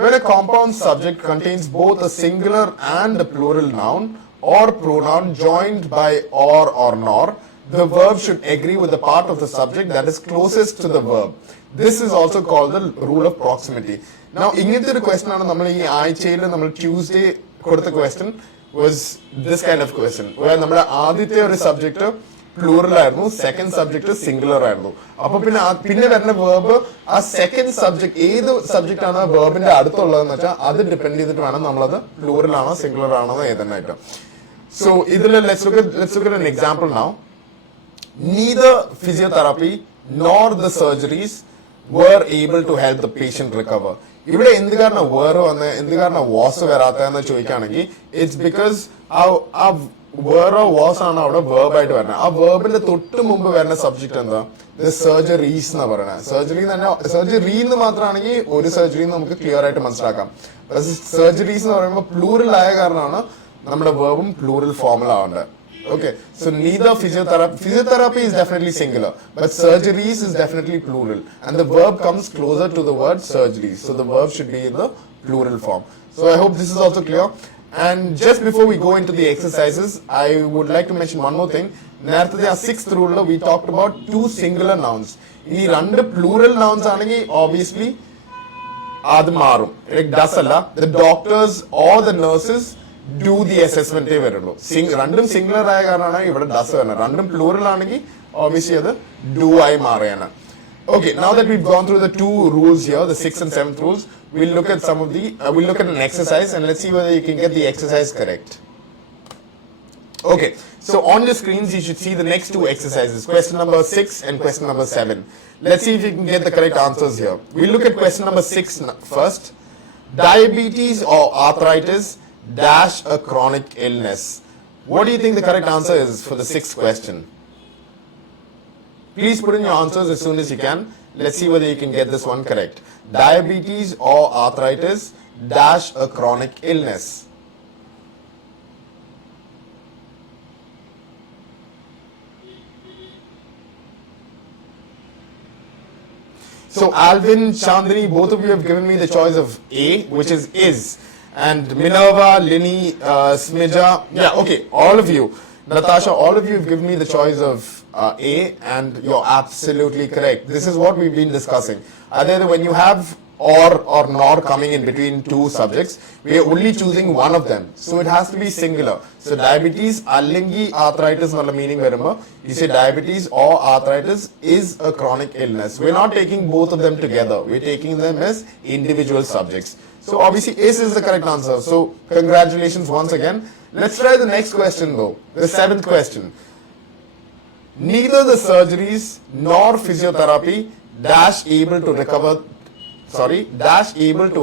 when a compound subject contains both a singular and a plural noun or pronoun joined by or nor, the verb should agree with the part of the subject that is closest to the verb. This is also called the rule of proximity. Now, ingante oru question aanu nammal ee aaycheyil nammal Tuesday kodutha question was this kind of question where nammala aadithe oru subject plural ആയിരുന്നു, second subject singular ആയിരുന്നു. അപ്പോൾ പിന്നെ വരുന്ന verb ആ second subject ഏത് subject ആണ് ആ verbന്റെ അടുത്തുള്ളതെന്ന് വെച്ചാൽ അത് ഡിപെൻഡ് ചെയ്തിട്ട് വേണം നമ്മളത് plural ആണോ singular ആണോ ഏതെന്നായിട്ട്. So ഇതിൽ let's look at an example now. Neither physiotherapy nor the surgeries were able to help the patient recover. ഇവിടെ എന്ത് കാരണം were വന്ന് എന്ത് കാരണം was വരാത്തതെന്ന് ചോദിക്കുകയാണെങ്കിൽ ഇറ്റ്സ് ബിക്കോസ് ആ were or was ആണ് അവിടെ verb ആയിട്ട് വരുന്നത്. ആ verbന്റെ തൊട്ട് മുമ്പ് വരുന്ന സബ്ജക്ട് എന്താ? സർജറീസ് എന്നാ പറയുന്നത്. സർജറി എന്ന് മാത്രമാണെങ്കിൽ ഒരു സർജറി നമുക്ക് ക്ലിയർ ആയിട്ട് മനസ്സിലാക്കാം. സർജറീസ് എന്ന് പറയുമ്പോൾ പ്ലൂറൽ ആയ കാരണമാണ് നമ്മുടെ verbും പ്ലൂറൽ ഫോമിൽ ആവേണ്ടത്. Okay, so neither physiotherapy is definitely singular, but surgeries is definitely plural, and the verb comes closer to the word surgeries, so the verb should be in the plural form. So I hope this is also clear. And just before we go into the exercises, I would like to mention one more thing. നേരത്തെ ആ sixth rule we talked about two singular nouns. ഈ രണ്ട് plural nouns ആണെങ്കിൽ obviously അത് മാറും. Does അല്ല, the doctors or the nurses do the assessment വരുള്ളൂ. രണ്ടും സിംഗുലർ ആയ കാരണമാണ് ഇവിടെ ഡസ് വരുന്നത്. രണ്ടും പ്ലൂറൽ ആണെങ്കിൽ obviously അത് do ആയി മാറിയാണ്. Okay, now that we've gone through the two rules here, the 6th and 7th rules, we'll look at we'll look at an exercise and let's see whether you can get the exercise correct. Okay, so on your screens you should see the next two exercises, question number 6 and question number 7. Let's see if you can get the correct answers here. We'll look at question number 6 first. Diabetes or arthritis dash a chronic illness. What do you think the correct answer is for the 6th question? Please put in your answers as soon as you can. Let's see whether you can get this one correct. Diabetes or arthritis dash a chronic illness. So Alvin, Chandni, both of you have given me the choice of A, which is. And Minerva, Lini, Smija, yeah, okay, all of you. Natasha, all of you have given me the choice of A, and you're absolutely correct. This is what we've been discussing. Other when you have or nor coming in between two subjects, we are only choosing one of them. So it has to be singular. So diabetes, allengi arthritis nalla meaning varumbo, you say diabetes or arthritis is a chronic illness. We're not taking both of them together. We're taking them as individual subjects. So obviously is the correct answer. So congratulations once again. Let's try the next question though. The 7th question. Neither the surgeries nor physiotherapy dash able to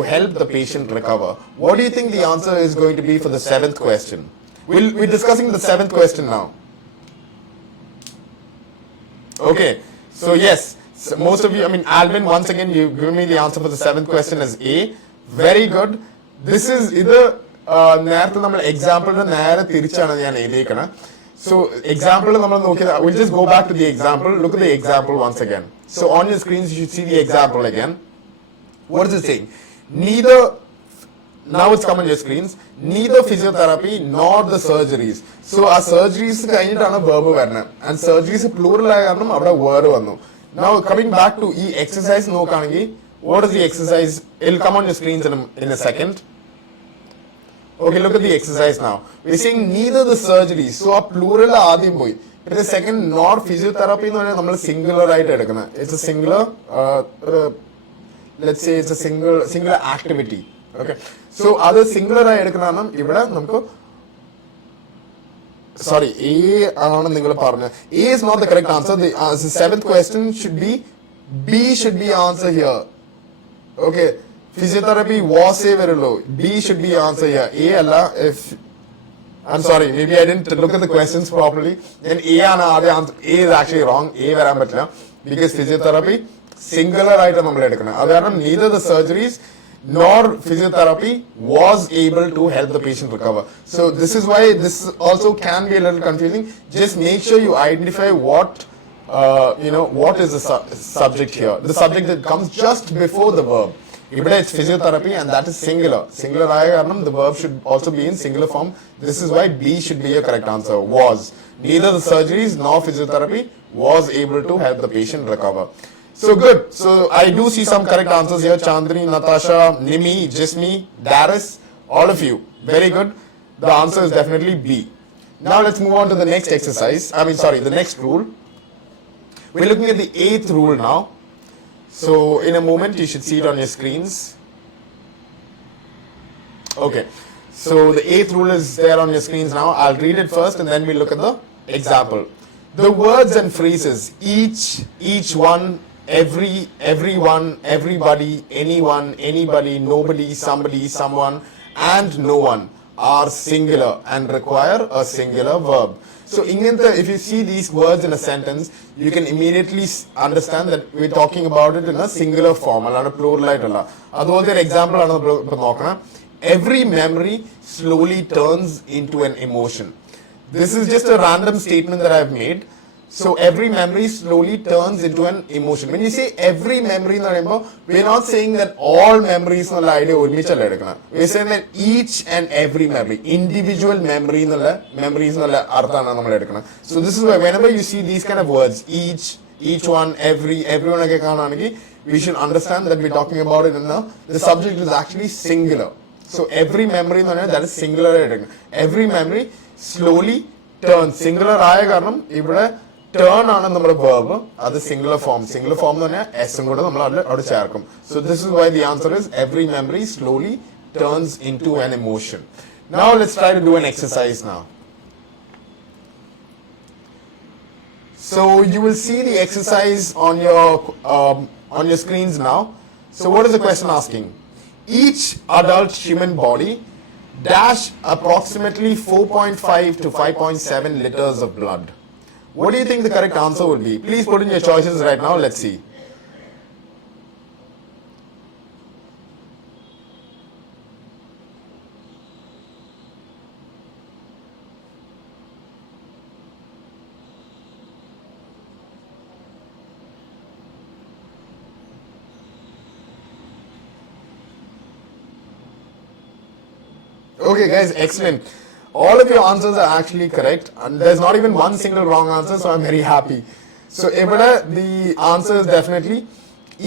help the patient recover. What do you think the answer is going to be for the 7th question? We're discussing the 7th question now. Okay, so yes, so most of you, Alvin, once again you've given me the answer for the 7th question as A. Very good. This is either നേരത്തെ നമ്മൾ എക്സാമ്പിളിന് നേരെ തിരിച്ചാണ് ഞാൻ എഴുതിയേക്കണത്. So example we'll just go back to the example. Look at the example once again. So on your screens you should see the example again. What is it saying? Now it's come on your screens. Neither physiotherapy nor the surgeries. So our surgeries കഴിഞ്ഞിട്ടാണ് verb വരുന്നത്. And surgeries plural ആയ കാരണം അവിടെ word വന്നു. Now coming back to ഈ exercise നോക്കുകയാണെങ്കിൽ what is the exercise? It'll come on your screens in a second. Okay, look at the exercise now. We're saying neither the surgeries. So our plural ആദ്യം പോയി. പിന്നെ second nor physiotherapy എന്ന് പറഞ്ഞാൽ നമ്മൾ singular ആയിട്ട് എടുക്കുന്നത്. It's a singular let's say it's a singular activity. Okay, so അത് singular ആയി എടുക്കണം. ഇവിടെ നമുക്ക് സോറി എ ആണ് നിങ്ങൾ പറഞ്ഞത്. A is not the correct answer. The seventh question should be B should be answer here. Okay, physiotherapy was a വരുള്ളൂ. B should be answer here. A അല്ല. If I'm sorry, maybe I didn't look at the questions properly. Then A ആണ് ആദ്യം answer. A is actually wrong. A വരാൻ പറ്റില്ല because physiotherapy singular ആയിട്ട് നമ്മൾ എടുക്കണം. അത് കാരണം neither the surgeries nor physiotherapy was able to help the patient recover. So this is why this also can be a little confusing. Just make sure you identify what what is the subject here. The subject that comes just before the verb. Here it's physiotherapy and that is singular. Singular ആയ കാരണം the verb should also be in singular form. This is why B should be a correct answer. Was. Neither the surgeries nor physiotherapy was able to help the patient recover. So good. So I do see some correct answers here. Chandni, Natasha, Nimi, Jismi, Darius, all of you. Very good. The answer is definitely B. Now let's move on to the next exercise. The next rule. We're looking at the 8th rule now. So in a moment you should see it on your screens. Okay, so the 8th rule is there on your screens now. I'll read it first and then we'll look at the example. The words and phrases each one, everyone, everybody, anyone, anybody, nobody, somebody, someone and no one are singular and require a singular verb. So if you see these words in a sentence, you can immediately understand that we're talking about it in a singular form, not a plural. That's an example. Every memory slowly turns into an emotion. This is just a random statement that I've made. So every memory slowly turns into an emotion. When you say every memory, we're not saying that all memories are idea. We're saying that each and every memory, individual memories are. So this is why whenever you see these kind of words, each one, everyone, we should understand that we're talking about it in the subject is actually singular. So every memory that is singular. Every memory slowly turns. Singular aaya karanam ivide turn ആണ് നമ്മുടെ verb. അത് singular form. Singular form എന്ന് പറഞ്ഞാൽ s കൂടെ നമ്മൾ അവിടെ ചേർക്കും. So this is why the answer is every memory slowly turns into an emotion. Now let's try to do an exercise now. So you will see the exercise on your screens now. So what is the question asking? Each adult human body dash approximately 4.5 to 5.7 liters of blood. What do you think the correct answer would be? Please put in your choices right now. Let's see. Okay guys, excellent. All of your answers are actually correct and there's not even one single wrong answer, so I'm very happy. So the answer is definitely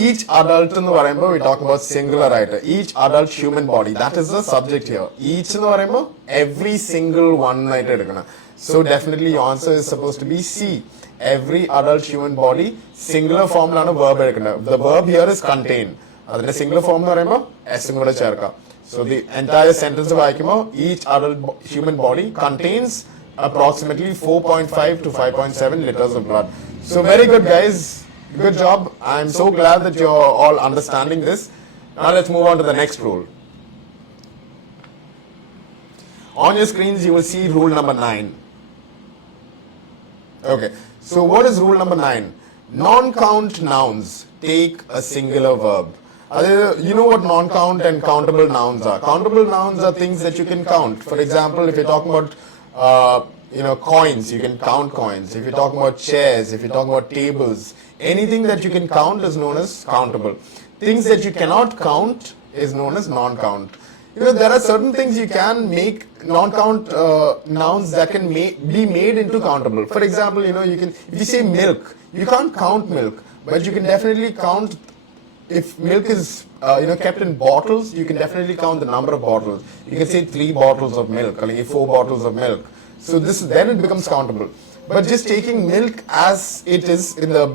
each adult in the varayumbo we talk about singular writer. Each adult human body, that is the subject here. Each in the varayumbo every single one night edukana. So definitely your answer is supposed to be C. Every adult human body singular form lana verb edukana. The verb here is contain. Adinte singular form nu varayumbo s kuda cherka. So the entire sentence of each adult human body contains approximately 4.5 to 5.7 liters of blood. So very good guys, good job. I'm so glad that you're all understanding this. Now let's move on to the next rule. On your screens you will see rule number 9. Okay, so what is rule number 9? Non-count nouns take a singular verb. You know what non-count and countable nouns are. Countable nouns are things that you can count. For example, if you're talking about coins, you can count coins. If you're talking about chairs, if you're talking about tables, anything that you can count is known as countable. Things that you cannot count is known as non-count. There are certain things you can make non-count nouns that can be made into countable. For example, if you say milk, you can't count milk, but you can definitely count. If milk is kept in bottles, you can definitely count the number of bottles. You can say 3 bottles of milk, or 4 bottles of milk. So then it becomes countable. But just taking milk as it is in the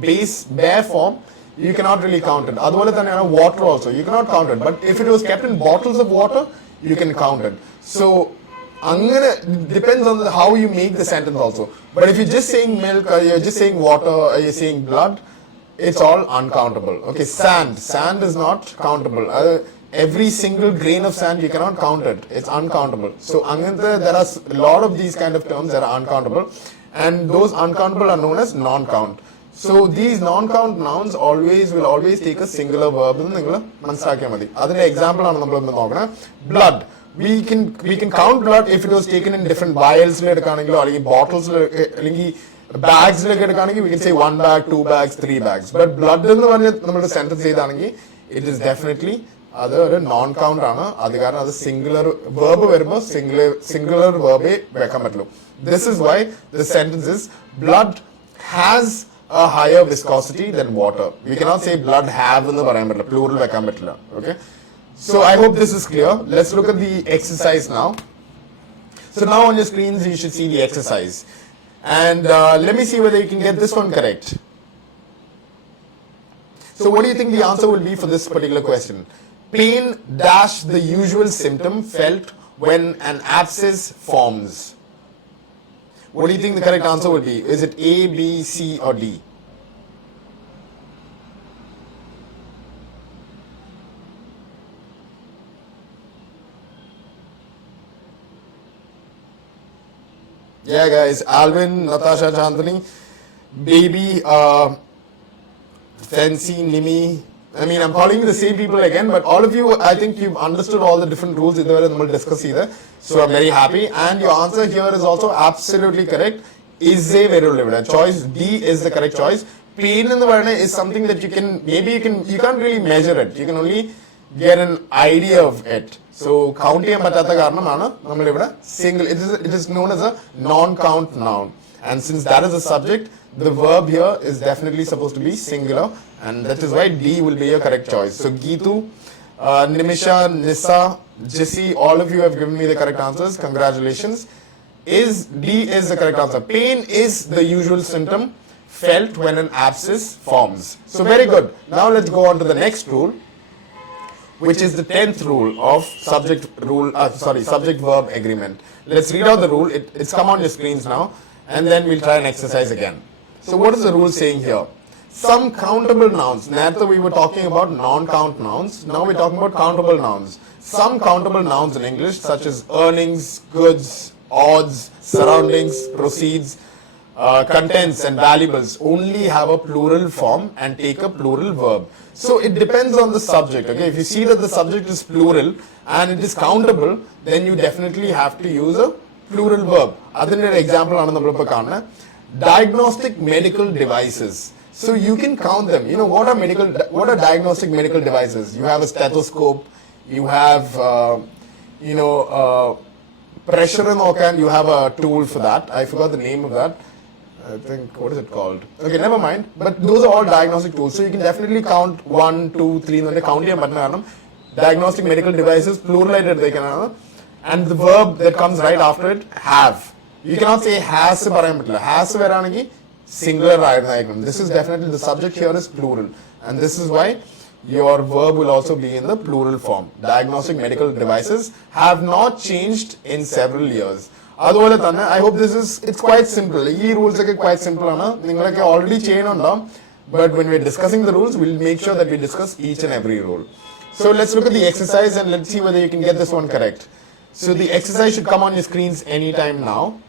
base bare form, you cannot really count it. Otherwise, than water also, you cannot count it. But if it was kept in bottles of water, you can count it. So, depends on how you make the sentence also. But if you're just saying milk, or you're just saying water, or you're saying blood, it's all uncountable. Okay, sand is not countable. Every single grain of sand, you cannot count it. It's uncountable. So, there are a lot of these kind of terms that are uncountable, and those uncountable are known as non-count. So, these non-count nouns will always take a singular verb. That's the example. Blood. We can count blood if it was taken in different vials or bottles, bags. We can say 1 bag, 2 bags, 3 bags. But blood in the sentence, it is definitely a non-count. That's a singular verb, singular verb. This is why the sentence is blood has a higher viscosity than water. We cannot say blood have in the plural. Okay. So I hope this is clear. Let's look at the exercise now. So now on your screens you should see the exercise. And let me see whether you can get this one correct. So what do you think the answer will be for this particular question? Pain dash the usual symptom felt when an abscess forms. What do you think the correct answer will be? Is it A, B, C or D? Yeah, guys, Alvin, Natasha, Chandani, Baby, Fancy, Nimi. I mean, I'm calling you the same people again, but all of you, I think you've understood all the different rules that we'll discuss either. So I'm very happy. And your answer here is also absolutely correct. Is a very choice. D is the correct choice. Pain in the varna is something that you can't really measure it. You can only get an idea of it. So counting single, it is known as a non-count noun. And since that is the subject, the verb here is definitely supposed to be singular, and that is why D will be your correct choice. So Geetu, Nimisha, Nissa, Jesse, all of you have given me the correct answers. Congratulations. D is the correct answer. Pain is the usual symptom felt when an abscess forms. So very good. Now let's go on to the next rule, which is the 10th rule of subject verb agreement. Let's read out the rule. It's come on your screens now, and then we'll try an exercise again. So what is the rule saying here? Some countable nouns. Now we were talking about non-count nouns. Now we're talking about countable nouns. Some countable nouns in English, such as earnings, goods, odds, surroundings, proceeds, contents and valuables, only have a plural form and take a plural verb. So it depends on the subject. Okay, if you see that the subject is plural and it is countable, then you definitely have to use a plural verb. Other example, diagnostic medical devices. So you can count them. You know, what are diagnostic medical devices? You have a stethoscope, you have pressure and organ, you have a tool for that. I forgot the name of that. I think, what is it called? Okay, never mind. But those are all diagnostic tools. So you can definitely count 1, 2, 3, diagnostic medical devices, pluralated they can, and the verb that comes right after it, have. You cannot say has, has singular. This is definitely, the subject here is plural, and this is why your verb will also be in the plural form. Diagnostic medical devices have not changed in several years. I hope it's quite simple. These rules are quite simple. You already chain on them, but when we're discussing the rules, we'll make sure that we discuss each and every rule. So let's look at the exercise and let's see whether you can get this one correct. So the exercise should come on your screens anytime now.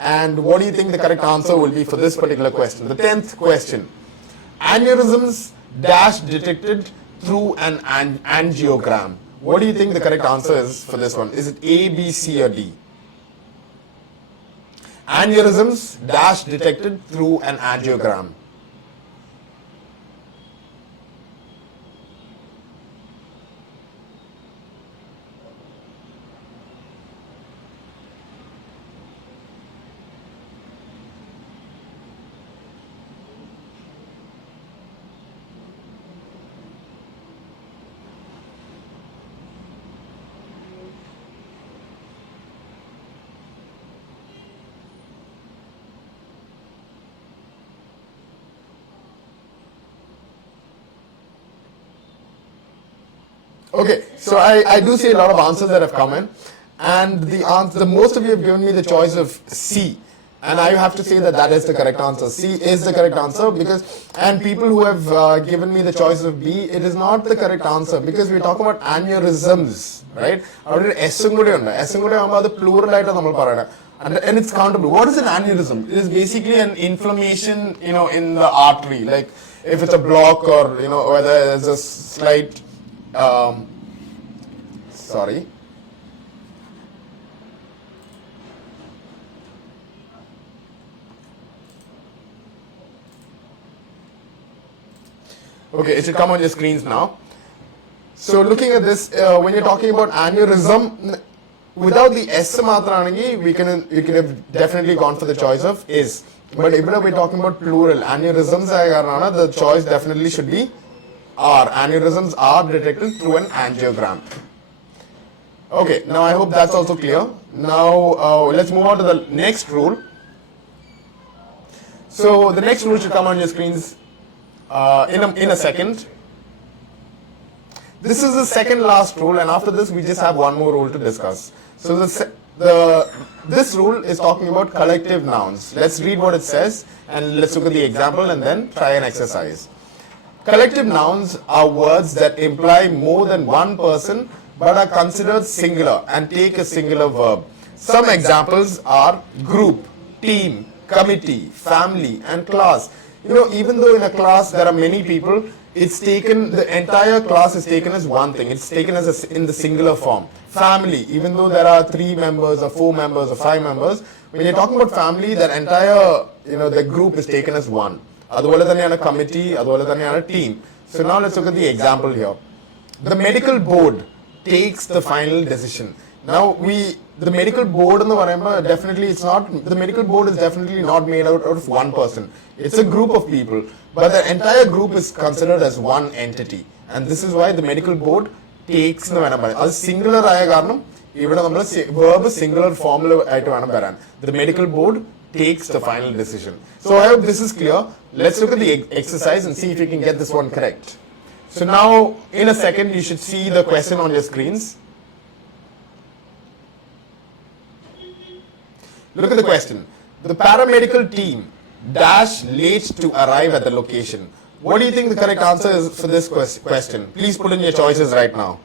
And what do you think the correct answer will be for this particular question? The 10th question. Aneurysms dash detected through an angiogram. What do you think the correct answer is for this one? Is it A, B, C or D? Aneurysms dash detected through an angiogram. Okay, so I do see a lot of answers that have come in, and the most of you have given me the choice of C, and I have to say that that is the correct answer. C is the correct answer and people who have given me the choice of B, it is not the correct answer because we talk about aneurysms, right? S the plural and it's countable. What is an aneurysm? It is basically an inflammation, in the artery, like if it's a block or whether there's a slight sorry. Okay, it should come on your screens now. So looking at this, when you're talking about aneurysm, without the S you can have definitely gone for the choice of is. But if we're talking about plural, aneurysms, the choice definitely should be R. Aneurysms are detected through an angiogram. Okay, now I hope that's also clear. Now let's move on to the next rule. So the next rule should come on your screens in a second. This is the second last rule, and after this we just have one more rule to discuss. So this rule is talking about collective nouns. Let's read what it says and let's look at the example and then try an exercise. Collective nouns are words that imply more than one person but are considered singular and take a singular verb. Some examples are group, team, committee, family, and class. Even though in a class there are many people, the entire class is taken as one thing. It's taken as in the singular form. Family, even though there are 3 members or 4 members or 5 members, when you're talking about family, that entire, the group is taken as one. അതുപോലെ തന്നെയാണ് committee, അതുപോലെ തന്നെയാണ് team. So now let's look at the example here. The medical board takes the final decision. Now the medical board definitely the medical board is definitely not made out of one person. It's a group of people, but the entire group is considered as one entity, and this is why the medical board takes the singular verb singular formula. The medical board takes the final decision. So I hope this is clear. Let's look at the exercise and see if you can get this one correct. So now in a second you should see the question on your screens. Look at the question. The paramedical team dash late to arrive at the location. What do you think the correct answer is for this question? Please put in your choices right now.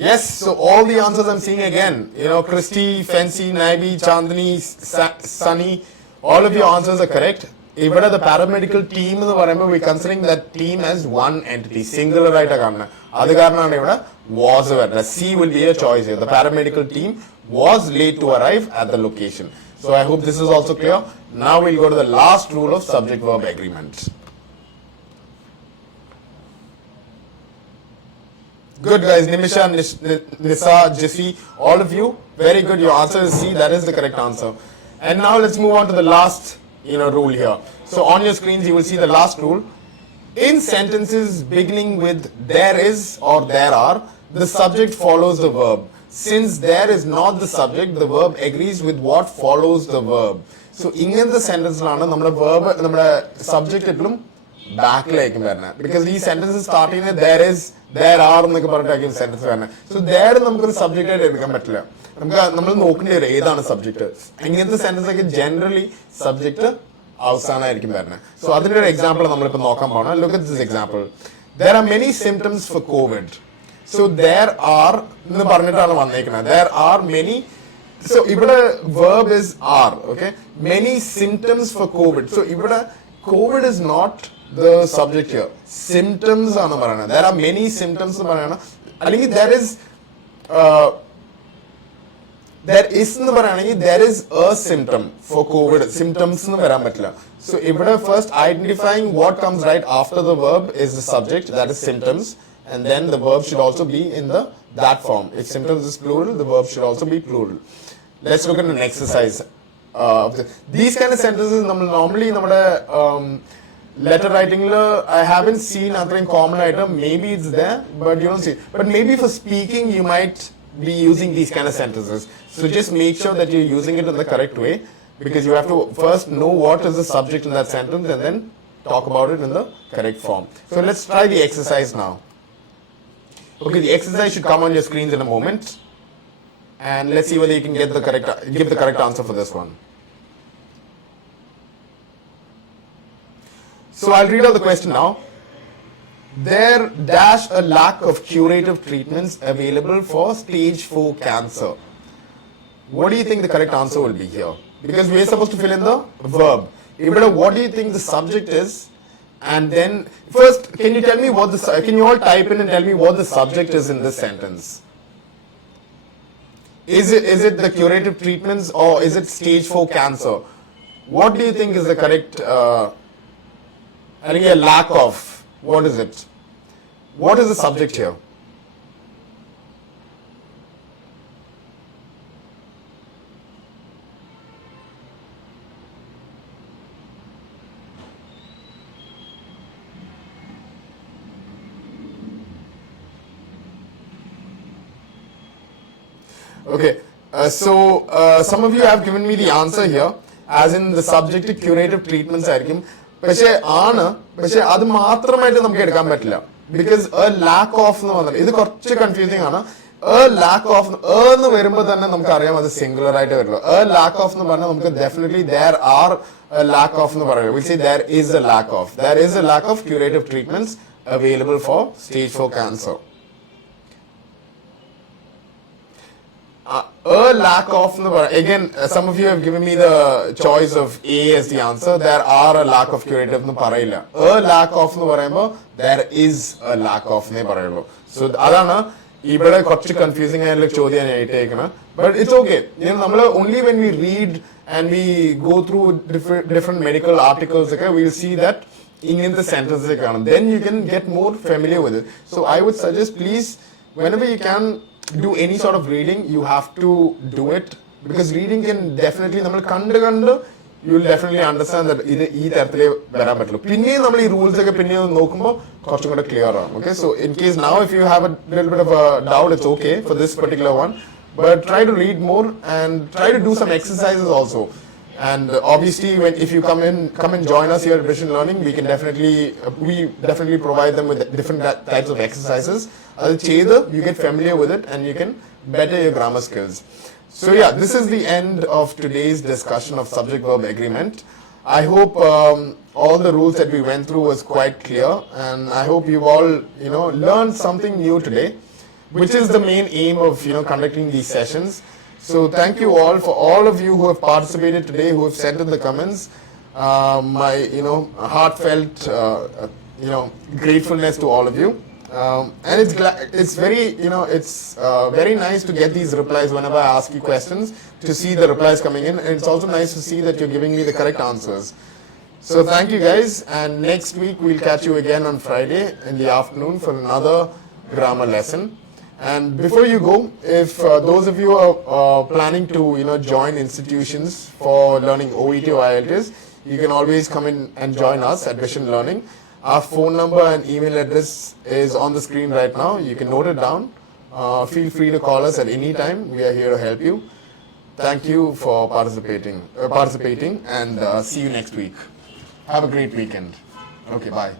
Yes, so all the answers I'm seeing again. Christy, Fancy, Naibi, Chandani, Sunny, all of your answers are correct. Even the paramedical team, we're considering that team as one entity, singular right. Was the C will be a choice here. The paramedical team was late to arrive at the location. So I hope this is also clear. Now we'll go to the last rule of subject-verb agreement. Good guys, Nimisha, Nisa, Jesse, all of you, very good. Your answer is C, that is the correct answer. And now let's move on to the last rule here. So on your screens you will see the last rule. In sentences beginning with there is or there are, the subject follows the verb. Since there is not the subject, the verb agrees with what follows the verb. So in the sentence subject back because these sentences starting with there are sentence. So there is subject subject. Sentence generally subject so other example look at this example. There are many symptoms for COVID. So there are many. So if the verb is are, okay, many symptoms for COVID. So if COVID is not the subject here. Symptoms are there are many symptoms. There is a symptom for COVID. Symptoms. So if first identifying what comes right after the verb is the subject, that is symptoms, and then the verb should also be in that form. If symptoms is plural, the verb should also be plural. Let's look at an exercise. These kind of sentences normally letter writing, I haven't seen other common item. Maybe it's there, but you don't see. But maybe for speaking, you might be using these kind of sentences. So just make sure that you're using it in the correct way, because you have to first know what is the subject in that sentence and then talk about it in the correct form. So let's try the exercise now. Okay, the exercise should come on your screens in a moment. And let's see whether you can give the correct answer for this one. So I'll read out the question now. There dash a lack of curative treatments available for stage 4 cancer. What do you think the correct answer will be here? Because we're supposed to fill in the verb. What do you think the subject is? And then first, can you tell me can you all type in and tell me what the subject is in this sentence? Is it the curative treatments or is it stage 4 cancer? What do you think is the correct, I think a lack of, what is it? What is the subject here? Okay, some of you have given me the answer here, as in the subject curative treatments ആയിരിക്കും. പക്ഷേ അത് മാത്രമായിട്ട് നമുക്ക് എടുക്കാൻ പറ്റില്ല. Because a lack of എന്ന് പറഞ്ഞാൽ ഇത് കുറച്ച് കൺഫ്യൂസിംഗ് ആണ്. A lack of എന്ന് വരുമ്പോൾ തന്നെ നമുക്ക് അറിയാം അത് സിംഗുലർ ആയിട്ട് വരുള്ളൂ. A lack of എന്ന് പറഞ്ഞാൽ നമുക്ക് definitely there are a lack of എന്ന് പറയുള്ളൂ. We say there is a lack of. There is a lack of curative treatments available for stage 4 cancer. A lack of, again, some of you have given me the choice of A as the answer. There are a lack of curative. A lack of, there is a lack of. So, that's confusing. But it's okay. Only when we read and we go through different medical articles, we'll see that in the sentences. Then you can get more familiar with it. So, I would suggest, please, whenever you can, do any sort of reading, you have to do it, because reading can definitely you will definitely understand that ee tarathile varan pattillu pinne nammal ee rules okke pinne nokkumbo korchum kuda clear aagum. Okay, so in case now if you have a little bit of a doubt, it's okay for this particular one, but try to read more and try to do some exercises also. And obviously if you come and join us here at Vision Learning, we definitely provide them with different types of exercises. You get familiar with it and you can better your grammar skills. So yeah, this is the end of today's discussion of subject verb agreement. I hope all the rules that we went through was quite clear, and I hope you've all learned something new today, which is the main aim of conducting these sessions. So thank you all for all of you who have participated today, who have sent in the comments. My heartfelt gratefulness to all of you. And it's very nice to get these replies whenever I ask you questions, to see the replies coming in, and it's also nice to see that you're giving me the correct answers. So thank you guys, and next week we'll catch you again on Friday in the afternoon for another grammar lesson. And before you go, if those of you are planning to join institutions for learning OET or IELTS, you can always come in and join us at Vision Learning. Our phone number and email address is on the screen right now. You can note it down. Feel free to call us at any time. We are here to help you. Thank you for participating, and see you next week. Have a great weekend. Okay, bye.